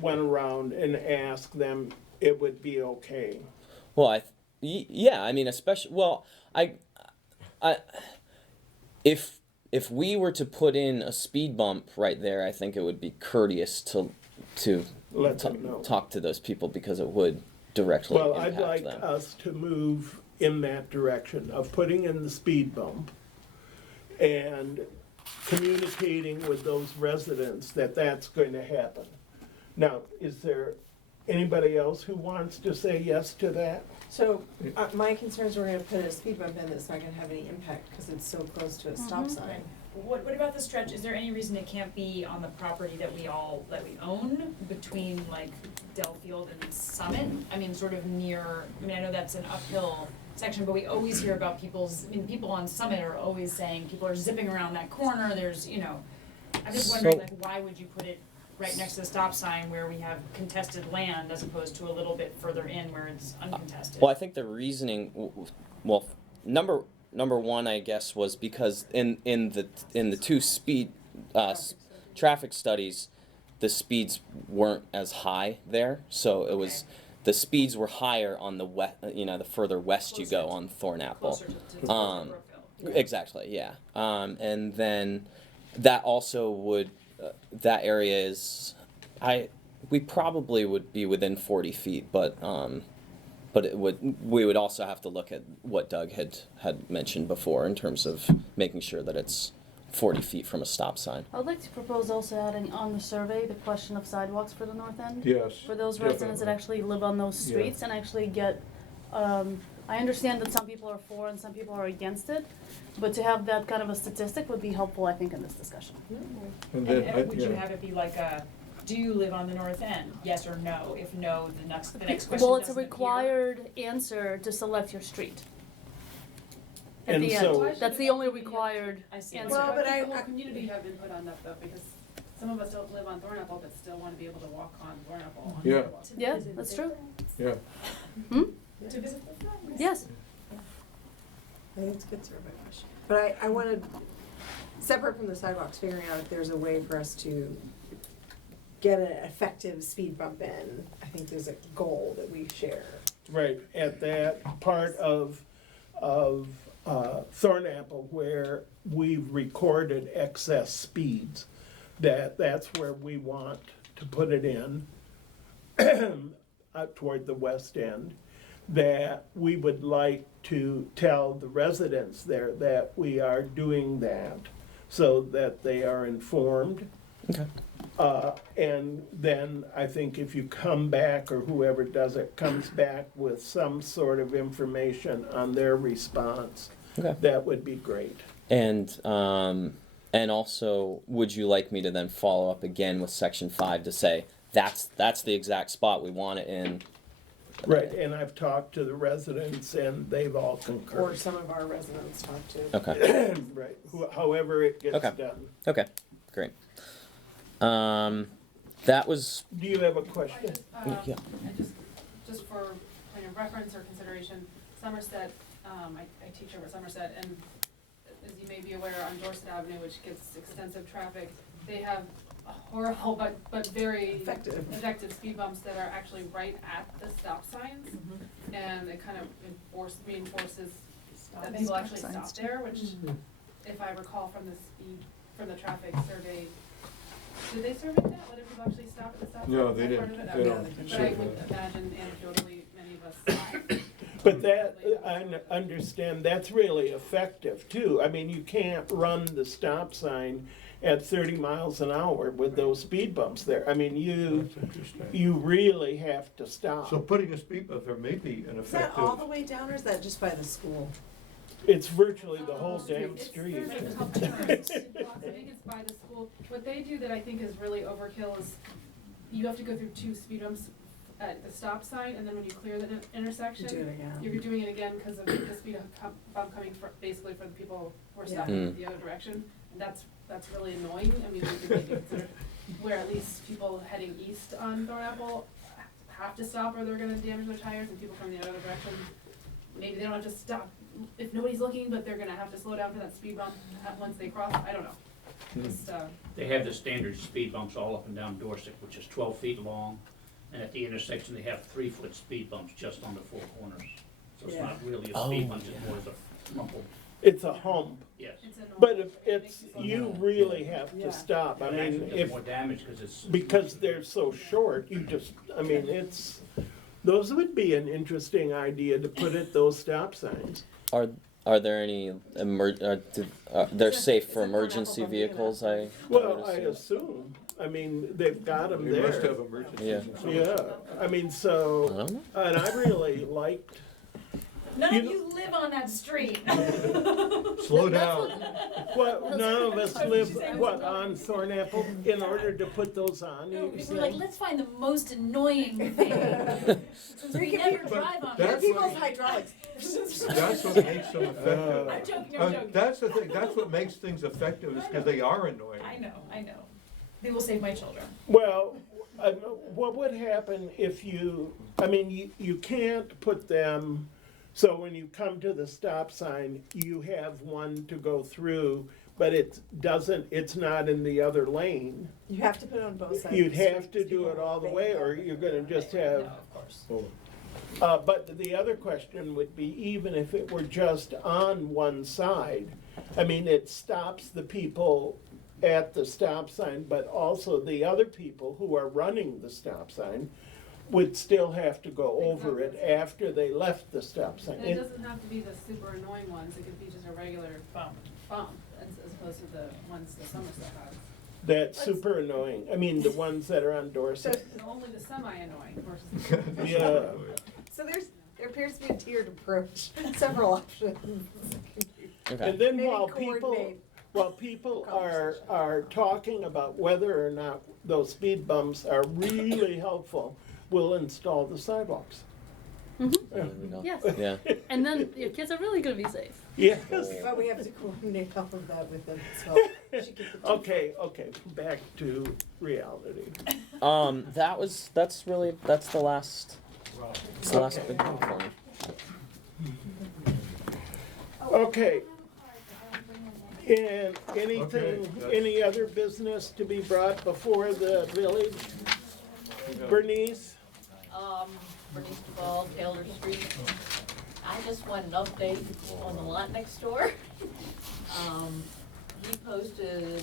went around and asked them, it would be okay. Well, yeah, I mean, especially, well, if we were to put in a speed bump right there, I think it would be courteous to Let them know. talk to those people because it would directly Well, impact I'd like them. us to move in that direction of putting in the speed bump and communicating with those residents that that's going to happen. Now, is there anybody else who wants to say yes to that? So, my concerns, we're gonna put a speed bump in that's not gonna have any impact, cause it's so close to a stop sign. What about the stretch, is there any reason it can't be on the property that we own, between like Dellfield and Summit? I mean, sort of near, I mean, I know that's an uphill section, but we always hear about people on Summit are always saying people are zipping around that corner, there's, you know, I'm just wondering, So- like, why would you put it right next to the stop sign where we have contested land as opposed to a little bit further in where it's uncontested? Well, I think the reasoning, well, number one, I guess, was because in the two speed traffic studies, the speeds weren't as high there, so it was the speeds were higher on the the further west you go on Thornapple. Closer to Brookville. Exactly, yeah. And then that also would that area is we probably would be within 40 feet, but we would also have to look at what Doug had mentioned before in terms of making sure that it's 40 feet from a stop sign. I would like to propose also adding on the survey the question of sidewalks for the north end. Yes. For those residents that definitely. actually live on those streets and actually get, I understand that some people are for and some people are against it, but to have that kind of a statistic would be helpful, I think, in this discussion. And then, And would you yeah. have it be like do you live on the north end? Yes or no? If no, the next question Well, it's a doesn't appear. required answer to select your street. At And the so- end, that's the only required I see. answer. Well, but but I- the whole community have input on that though, because some of us don't live on Thornapple, but still wanna be able to walk on Thornapple. on Yeah. sidewalks. Yeah, that's true. Yeah. To visit the friends. Yes. I think it's a good survey question. But I wanted, separate from the sidewalks, figuring out if there's a way for us to get an effective speed bump in. I think there's a goal that we share. Right, at that part of Thornapple where we've recorded excess speeds, that's where we want to put it in, out toward the west end, that we would like to tell the residents there that we are doing that, so that they are informed. Okay. And then I think if you come back, or whoever does it comes back with some sort of information on their response, Okay. that would be great. And also, would you like me to then follow up again with section 5 to say that's the exact spot we want it in? Right, and I've talked to the residents and they've all Or concurred. some of our residents talk to. Okay. Right, however it gets Okay. done. Okay. Great. That was. Do you have a question? Yeah. And just for point of reference or consideration, Somerset, I teach over at Somerset, and as you may be aware, on Dorset Avenue, which gets extensive traffic, they have horrible but very effective speed bumps that are actually right at the stop signs. And it kind of reinforces that people actually stop there, which, if I recall from the traffic survey, did they survey that, whether people actually stop at the stop sign? No, Was they that didn't. part of it? They Okay. don't But I would imagine anecdotally, many of us stop. But that, I understand, that's really effective too. I mean, you can't run the stop sign at 30 miles an hour with those speed bumps there. I mean, you really have to stop. So putting a speed bump there may be an Is that effective. all the way down, or is that just by the school? It's virtually the whole damn It's street. there's a couple times. I think it's by the school. What they do that I think is really overkill is you have to go through 2 speed bumps at the stop sign, and then when you clear the intersection, Do it again. you're doing it again because of the speed bump coming basically for the people who are stopping the other direction. And that's really annoying. I mean, we could maybe consider where at least people heading east on Thornapple have to stop or they're gonna damage their tires, and people from the other direction, maybe they don't have to stop if nobody's looking, but they're gonna have to slow down for that speed bump once they cross. I don't know. Just, They have the standard speed bumps all up and down Dorset, which is 12 feet long, and at the intersection, they have 3-foot speed bumps just on the 4 corners. So it's not really a speed bump, it's more as a rumble. It's a hump. Yes. But if it's, you really have to stop. I It mean, actually does if, more damage because it's. because they're so short, you just, I mean, those would be an interesting idea to put at those stop signs. Are there any they're safe for emergency vehicles? I Well, would I assume. assume, I mean, they've got them They there. must have emergencies. Yeah. and so- Yeah, I mean, so, and I really liked, None You of know- you live on that street. Slow down. well, none of us live, on Thornapple, in order to put those on, you We're said. like, let's find the most annoying thing. Since we never drive on that's it. what- hydraulics. That's what makes them effective. I'm joking, I'm joking. That's the thing, that's what makes things effective, is because they are annoying. I know. They will save my children. Well, what would happen if I mean, you can't put them, so when you come to the stop sign, you have one to go through, but it's not in the other lane. You have to put it on both sides. You'd of the street have to because do people it all the bang way, into or it. you're gonna just have. No, of course. But the other question would be, even if it were just on one side, I mean, it stops the people at the stop sign, but also the other people who are running the stop sign would still have to go over it after they left the stop sign. And it doesn't have to be the super annoying ones, it could be just a regular bump, as opposed to the ones the Somerset has. That's super annoying. I mean, the ones that are on Dorset. And only the semi-annoying versus. Yeah. So there appears to be a tiered approach, several options. Okay. And then Maybe while people are talking about whether or not those speed bumps are really helpful, we'll install the sidewalks. There we go. Yes. Yeah. And then your kids are really gonna be safe. Yes. But we have to coordinate all of that with them, so. Okay, back to reality. That's the last. It's the last big one for me. Okay. And anything, any other business to be brought before the village? Bernice? Bernice Duval, Taylor Street. I just want an update on the lot next door. He posted,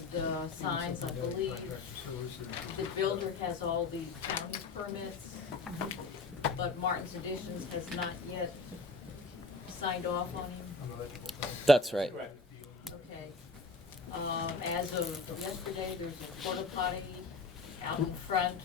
signs, I believe. The builder has all the county permits, but Martin's Additions has not yet signed off on him. That's right. Okay. As of yesterday, there's a porta potty out in front.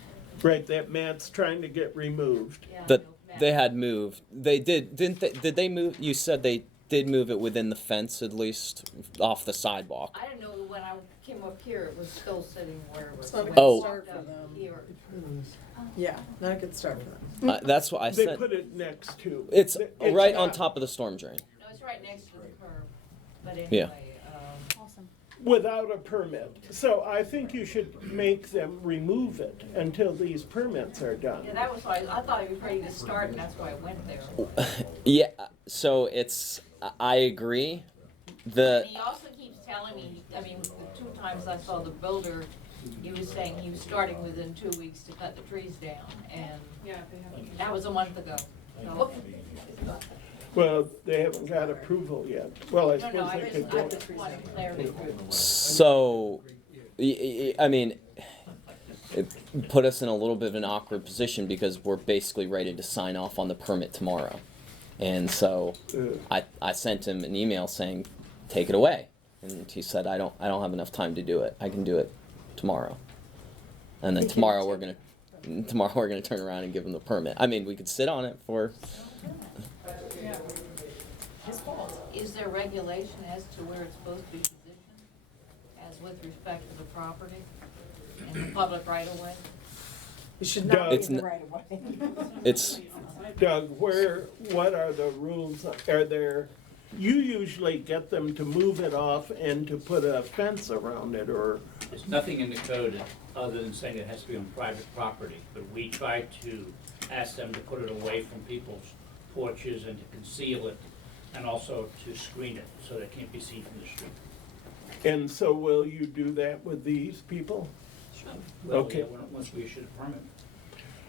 Right, that Matt's trying to get removed. Yeah, That they had moved. They didn't they? Did they move? You said they did move it within the fence, at least off the sidewalk. I didn't know when I came up here, it was still sitting where it was. It's not a when good I Oh. start walked for up them. here. Yeah, not a good start for them. That's what I They said. put it next to. It's right on not- top of the storm drain. No, it's right next to the curb, but Yeah. anyway, Awesome. Without a permit. So I think you should make them remove it until these permits are done. yeah, that was why, I thought he was ready to start, and that's why I went there. Yeah. So it's. I agree. And he also keeps telling me, I mean, the 2 times I saw the builder, he was saying he was starting within 2 weeks to cut the trees down, and Yeah, they have. that was a month ago. So- Well, they haven't got approval yet. Well, I No, no, suppose I they could just, go. I just wanted clarity. So, I mean, it put us in a little bit of an awkward position because we're basically ready to sign off on the permit tomorrow. And so I sent him an email saying, take it away. And he said, I don't have enough time to do it. I can do it tomorrow. And then tomorrow we're gonna turn around and give him the permit. I mean, we could sit on it for. Is there regulation as to where it's supposed to be positioned, as with respect to the property and the public right of way? You should not be It's in the n- right of way. It's Doug, what are the rules? Are there, you usually get them to move it off and to put a fence around it, or? There's nothing in the code other than saying it has to be on private property, but we try to ask them to put it away from people's porches and to conceal it, and also to screen it so that it can't be seen from the street. And so will you do that with these people? Well, Okay. yeah, once we issue the permit.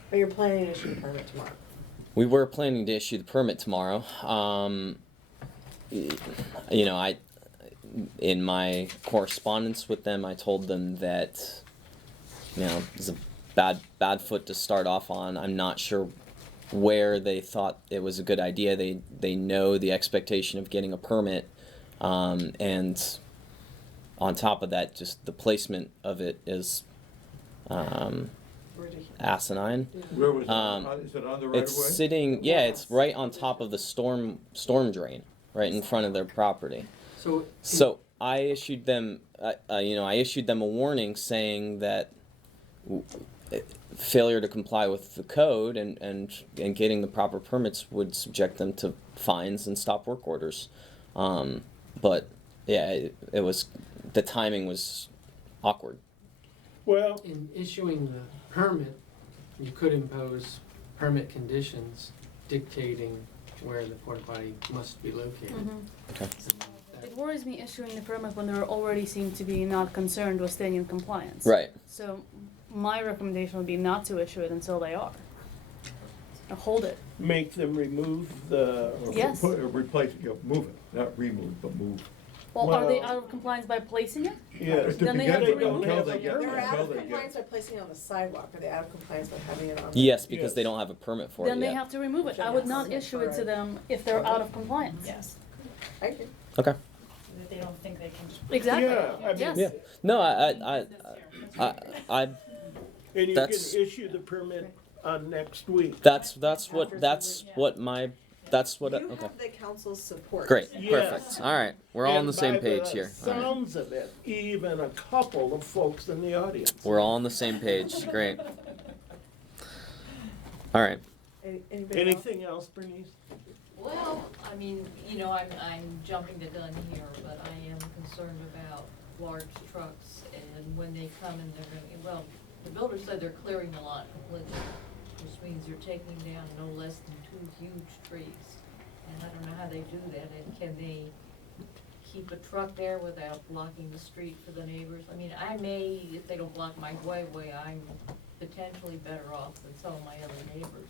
But you're planning to issue the permit tomorrow. We were planning to issue the permit tomorrow. You know, in my correspondence with them, I told them that, you know, it's a bad foot to start off on. I'm not sure where they thought it was a good idea. They know the expectation of getting a permit, and on top of that, just the placement of it is asinine. Where was it? Is it on the right of way? It's sitting, yeah, it's right on top of the storm drain, right in front of their property. So I issued them, I issued them a warning saying that failure to comply with the code and getting the proper permits would subject them to fines and stop work orders. But yeah, it was, the timing was awkward. Well, in issuing the permit, you could impose permit conditions dictating where the porta potty must be located. Okay. It worries me issuing the permit when they're already seem to be not concerned with staying in compliance. Right. So my recommendation would be not to issue it until they are. Hold it. Make them remove the. Yes. Replace it, move it, not remove, but move. Well, are they out of compliance by placing it? Yes. Then they have to remove Until it. they get, They're out until of they compliance get. by placing it on the sidewalk, are they out of compliance by having it on? Yes, because they don't have a permit for Then it they yet. have to remove it. I would not issue it to them if they're out of compliance. Yes. I agree. Okay. That they don't think they can. Exactly. Yeah, I mean- Yes. Yeah. No, I And you can That's- issue the permit on next week. that's what You okay. have the council's support. Great. Yes. Perfect. All right. We're all on And the same by page the here. All right. Sounds of it, even a couple of folks in the audience. We're all on the same page. Great. All right. Anybody else? Anything else, Bernice? Well, I mean, you know, I'm jumping the gun here, but I am concerned about large trucks and when they come and they're gonna, well, the builder said they're clearing the lot completely, which means you're taking down no less than 2 huge trees. And I don't know how they do that, and can they keep a truck there without blocking the street for the neighbors? I mean, I may, if they don't block my driveway, I'm potentially better off than some of my other neighbors.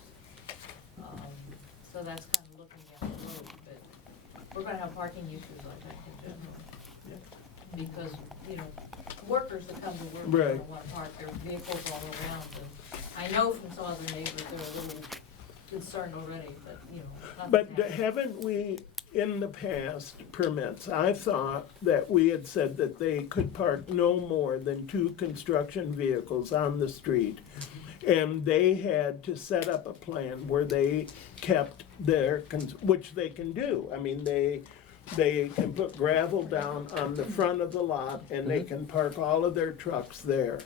So that's kind of looking down the road, but we're gonna have parking issues, I think, in general. Because, you know, workers that come to work, Right. they don't wanna park their vehicles all around, and I know from some other neighbors, they're a little concerned already, but, you know. But nothing happened. haven't we, in the past permits, I thought that we had said that they could park no more than 2 construction vehicles on the street. And they had to set up a plan where they kept their, which they can do. I mean, they can put gravel down on the front of the lot and they can park all of their trucks there.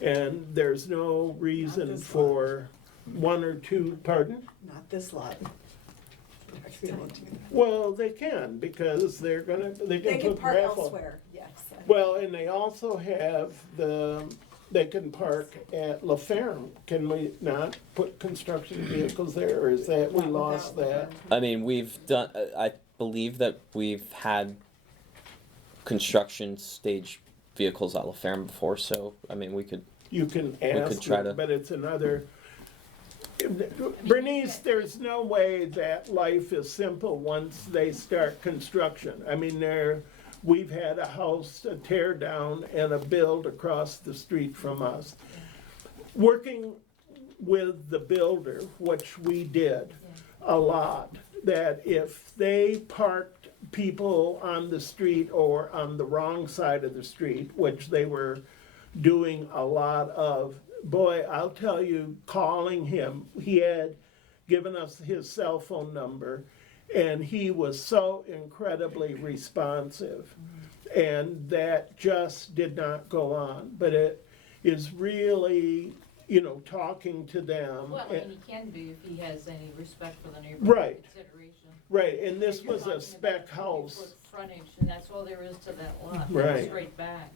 And there's no reason for 1 or 2, pardon? Not this lot. Actually, won't do that. Well, they can, because they can They can put park gravel. elsewhere, yes. Well, and they also have they can park at La Ferme. Can we not put construction vehicles there, or is that, we lost that? I mean, we've done, I believe that we've had construction stage vehicles at La Ferme before, so, I mean, we could, You can could ask try them, to- but it's another. Bernice, there's no way that life is simple once they start construction. I mean, we've had a house tear down and a build across the street from us. Working with the builder, which we did a lot, that if they parked people on the street or on the wrong side of the street, which they were doing a lot of, boy, I'll tell you, calling him, he had given us his cell phone number, and he was so incredibly responsive. And that just did not go on. But it is really, you know, talking to them. Well, and he can be if he has any respect for the neighborhood. Right. Consideration. Right, and this You're was a talking spec about house. 50-foot frontage, and that's all there is to that lot, Right. straight back.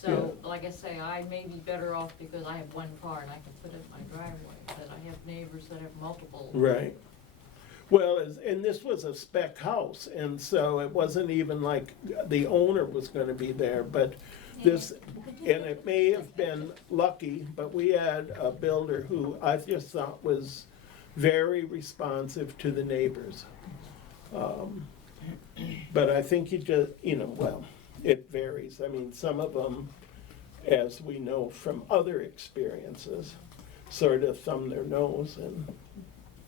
So, like I say, I may be better off because I have 1 car and I can put it in my driveway, but I have neighbors that have multiple. Right. Well, and this was a spec house, and so it wasn't even like the owner was gonna be there, but this, and it may have been lucky, but we had a builder who I just thought was very responsive to the neighbors. But I think you just, you know, well, it varies. I mean, some of them, as we know from other experiences, sort of thumb their nose and,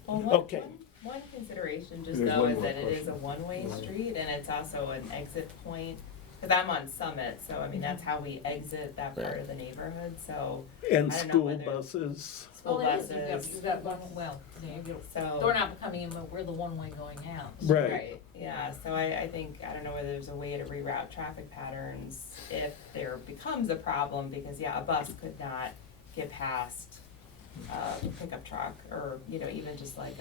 Well, okay. one consideration just There's though one is more that it is a question. one-way street and it's also an exit point. Cause I'm on Summit, so I mean, that's how we exit that part of the neighborhood, so. And I don't know school whether- buses. School Well, it is, buses. you've got one, well, So- they're not coming in, but we're the one-way going out. Right. Yeah, so I think, I don't know whether there's a way to reroute traffic patterns if there becomes a problem, because yeah, a bus could not get past a pickup truck, or, you know, even just like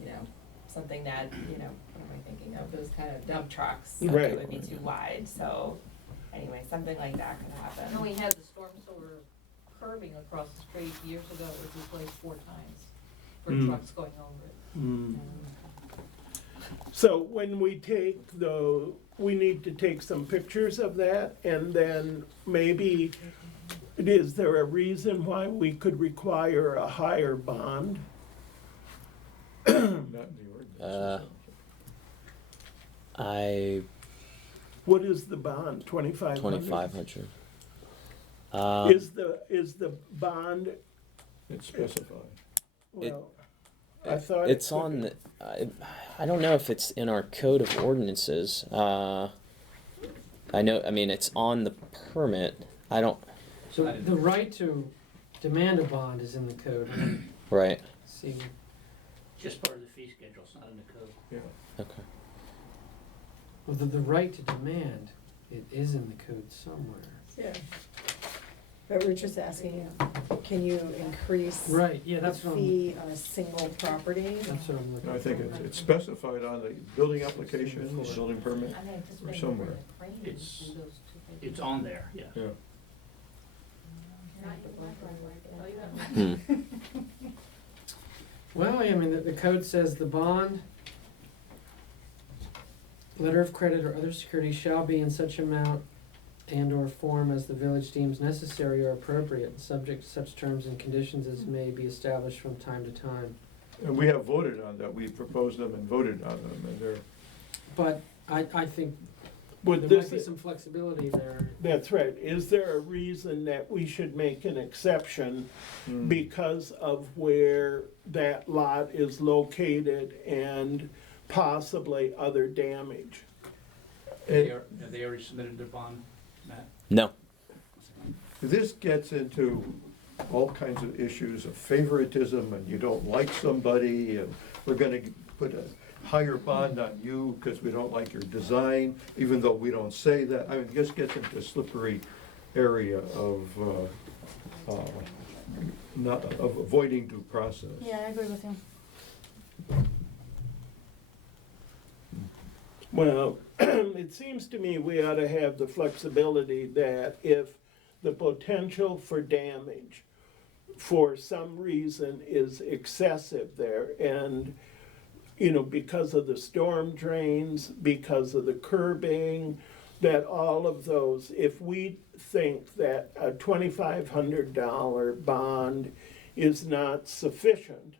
you know, something that, you know, what am I thinking of, those kind of dump trucks, Right. it would be too wide, so, anyway, something like that could happen. I know we had the storm sewer curbing across the street years ago, it was replaced 4 times for trucks going over it. Mm. So when we take we need to take some pictures of that, and then maybe, is there a reason why we could require a higher bond? Not in the ordinance. What is the bond, 2,500? 2,500. Is the bond, It's specified. well, I thought. It's on the, I don't know if it's in our code of ordinances. I know, I mean, it's on the permit. I don't, So the right to demand a bond is in the code. right, See, Just part of the fee schedule, it's not in the code. Yeah. okay. well, the right to demand, it is in the code somewhere. Yeah. But we're just asking, can you increase Right, yeah, the that's what I'm, fee on a single property? that's what I'm looking for. I think it's specified on the building application, the building permit, I'm anticipating or somewhere. the crane It's- in those two big- It's on there, yes. Yeah. Hmm. Well, I mean, the code says the bond, letter of credit or other security shall be in such amount and or form as the village deems necessary or appropriate, subject to such terms and conditions as may be established from time to time. And we have voted on that, we proposed them and voted on them, and they're, But I think Would there might this, be some flexibility there. that's right, is there a reason that we should make an exception because of where that lot is located and possibly other damage? Have they already submitted their bond, Matt? No. this gets into all kinds of issues of favoritism, and you don't like somebody, and we're gonna put a higher bond on you because we don't like your design, even though we don't say that. I mean, it just gets into a slippery area of, not, of avoiding due process. Yeah, I agree with you. Well, it seems to me we ought to have the flexibility that if the potential for damage for some reason is excessive there, and, you know, because of the storm drains, because of the curbing, that all of those, if we think that a $2,500 bond is not sufficient,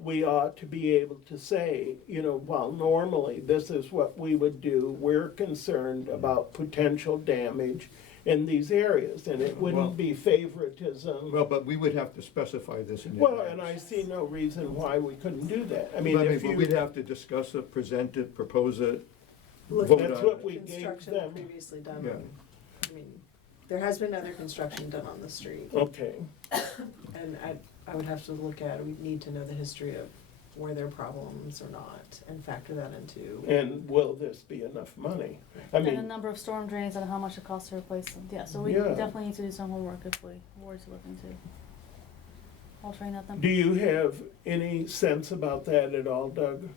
we ought to be able to say, you know, well, normally this is what we would do. We're concerned about potential damage in these areas, and it Well- wouldn't be favoritism. Well, but we would have to specify this in Well, advance. and I see no reason why we couldn't do that. I mean, But if but you, we'd have to discuss it, present it, propose it, Look vote at that's on what it. we gave construction them. previously done. Yeah. I mean, there has been other construction done on the street, Okay, and I would have to look at, we need to know the history of were there problems or not, and factor that into. and will this be enough money? I And the mean, number of storm drains and how much it costs to replace them. Yeah, so we Yeah. definitely need to do some homework if we were to look into altering that then. do you have any sense about that at all, Doug?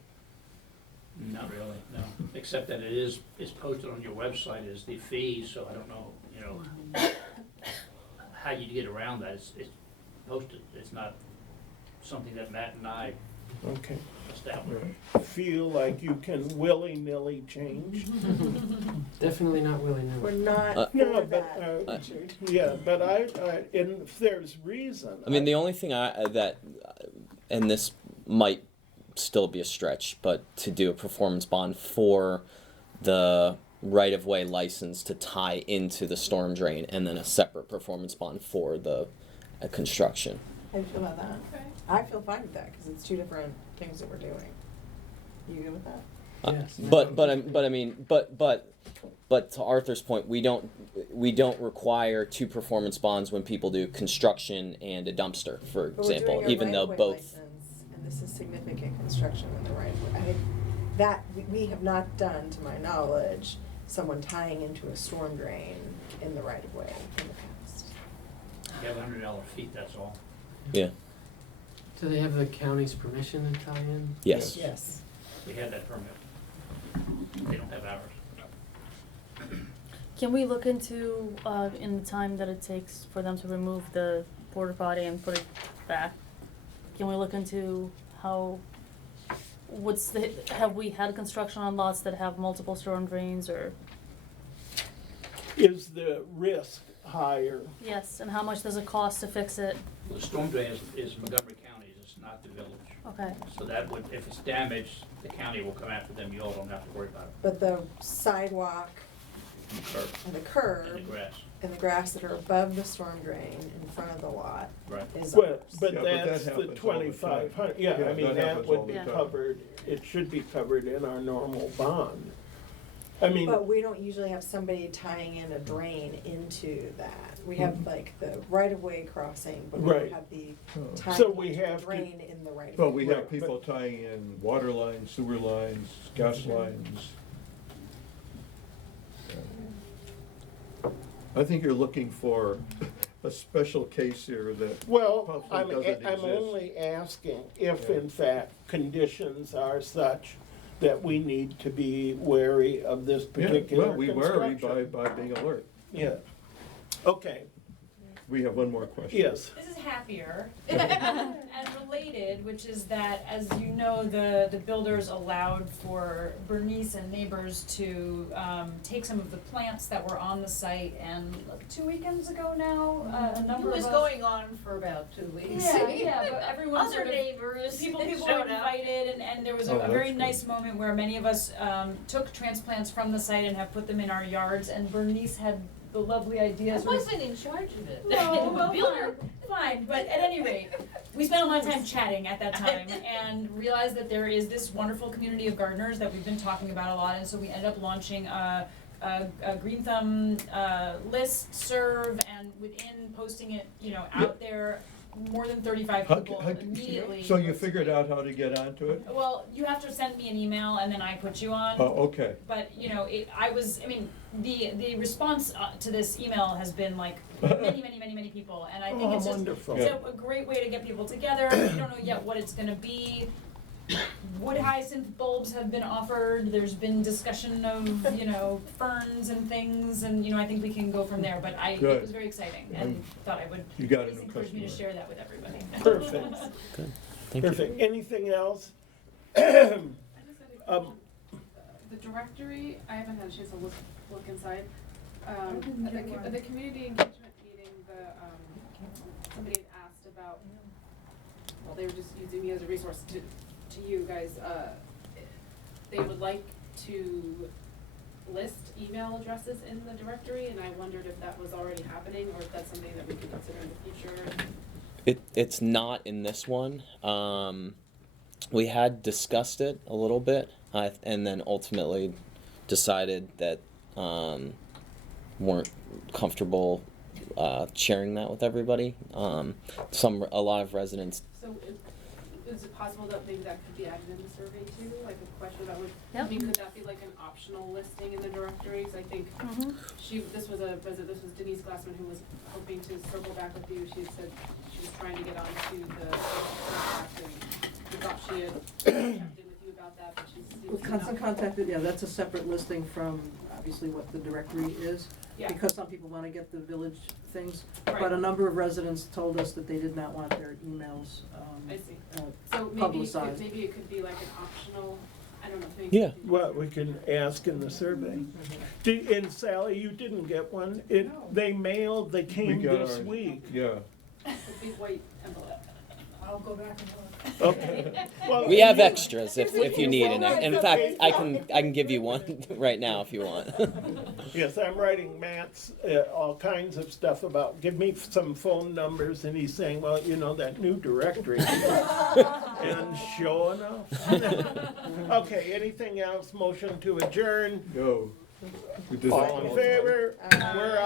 Not really, no, except that it's posted on your website as the fee, so I don't know, you know, how you get around that, it's posted, it's not something that Matt and I Okay. established. Feel like you can willy-nilly change? Definitely not willy-nilly. We're not No, for but, that, Richard. yeah, but and if there's reason. I mean, the only thing and this might still be a stretch, but to do a performance bond for the right-of-way license to tie into the storm drain, and then a separate performance bond for the construction. How do you feel about that? I feel fine with that, because it's two different things that we're doing. You good with that? Yes. But to Arthur's point, we don't require two performance bonds when people do construction and a dumpster, for But we're example, doing a even though right-of-way both. license, and this is significant construction in the right of way. We have not done, to my knowledge, someone tying into a storm drain in the right of way in the past. You have $100 feet, that's all. Yeah. Do they have the county's permission to tie in? Yes. Yes. We had that permit. They don't have ours. Can we look into, in the time that it takes for them to remove the porta potty and put it back? Can we look into how, have we had construction on lots that have multiple storm drains or? Is the risk higher? Yes, and how much does it cost to fix it? The storm drain is Montgomery County, it's not the village. Okay. So that would, if it's damaged, the county will come after them, you all don't have to worry about it. But the sidewalk Curb and the curb and the grass. and the grass that are above the storm drain in front of the lot Right. is Well, ours. but Yeah, but that that's the happens all the time. 2,500, yeah, Yeah, I mean, that that happens all would be the time. covered, it should be covered in our normal bond. I mean, But we don't usually have somebody tying in a drain into that. We have like the right-of-way crossing, but we don't Right. have the Oh. tying So we into the have to- drain in the right-of-way. Well, we have Right, people tying in water lines, sewer lines, gas lines. I think you're looking for a special case here that Well, possibly doesn't I'm exist. only asking if Yeah. in fact conditions are such that we need to be wary of this Yeah, particular well, we worry construction. by being alert. Yeah. Okay, We have one more question. yes. This is happier and related, which is that, as you know, the builders allowed for Bernice and neighbors to take some of the plants that were on the site, and 2 weekends ago now, a It number of was us. going on for about 2 weeks. Yeah, but everyone Other sort of, neighbors people were showed up. invited, and there was Oh, a very that's nice moment where many of us took transplants from the site and have put them in our yards, and Bernice had the lovely idea. I sort of- wasn't in charge of it. No, well, Builder. fine, but at any rate, we spent a lot of time chatting at that time and realized that there is this wonderful community of gardeners that we've been talking about a lot, and so we ended up launching a Green Thumb list serve, and within posting it, out there, more than 35 people immediately. So you figured out how to get onto it? Well, you have to send me an email and then I put you on. Oh, okay. But, the response to this email has been like many people, and I think Oh, it's just, wonderful. it's a great way to get people together. We don't know yet what it's gonna be. Wood hyacinth bulbs have been offered, there's been discussion of, ferns and things, and, I think we can go from there, but it Good. was very exciting, and thought I would, You got a please new encourage me to customer. share that with everybody. Perfect. Good. Thank you. Perfect. Anything else? I just had the directory, I haven't had a chance to look inside. At the community engagement meeting, somebody had asked about, well, they were just using me as a resource to you guys, they would like to list email addresses in the directory, and I wondered if that was already happening, or if that's something that we could consider in the future. It's not in this one. We had discussed it a little bit, and then ultimately decided that weren't comfortable sharing that with everybody. A lot of residents. So is it possible that maybe that could be added in the survey too, like a question that would, Yep. could that be like an optional listing in the directory? 'Cause I think this was Denise Glassman who was hoping to circle back with you. She had said she was trying to get onto the contact, and we thought she had checked in with you about that, but she seems to Well, not. constant contact, yeah, that's a separate listing from obviously what the directory is. Yeah. Because some people wanna get the village things, Right. but a number of residents told us that they did not want their emails, I see. uh, So publicized. maybe it could be like an optional, I don't know, maybe. Yeah. Well, we can ask in the survey. And Sally, you didn't get one? They mailed, they came got this ours. week. Yeah. A big white envelope. I'll go back and look. Okay. Well, We have extras if you need, and in fact, I can give you one right now if you want. Yes, I'm writing Matt's all kinds of stuff about, give me some phone numbers, and he's saying, well, that new directory. And sure enough. Okay, anything else? Motion to adjourn? Go. We did All in favor? We're out.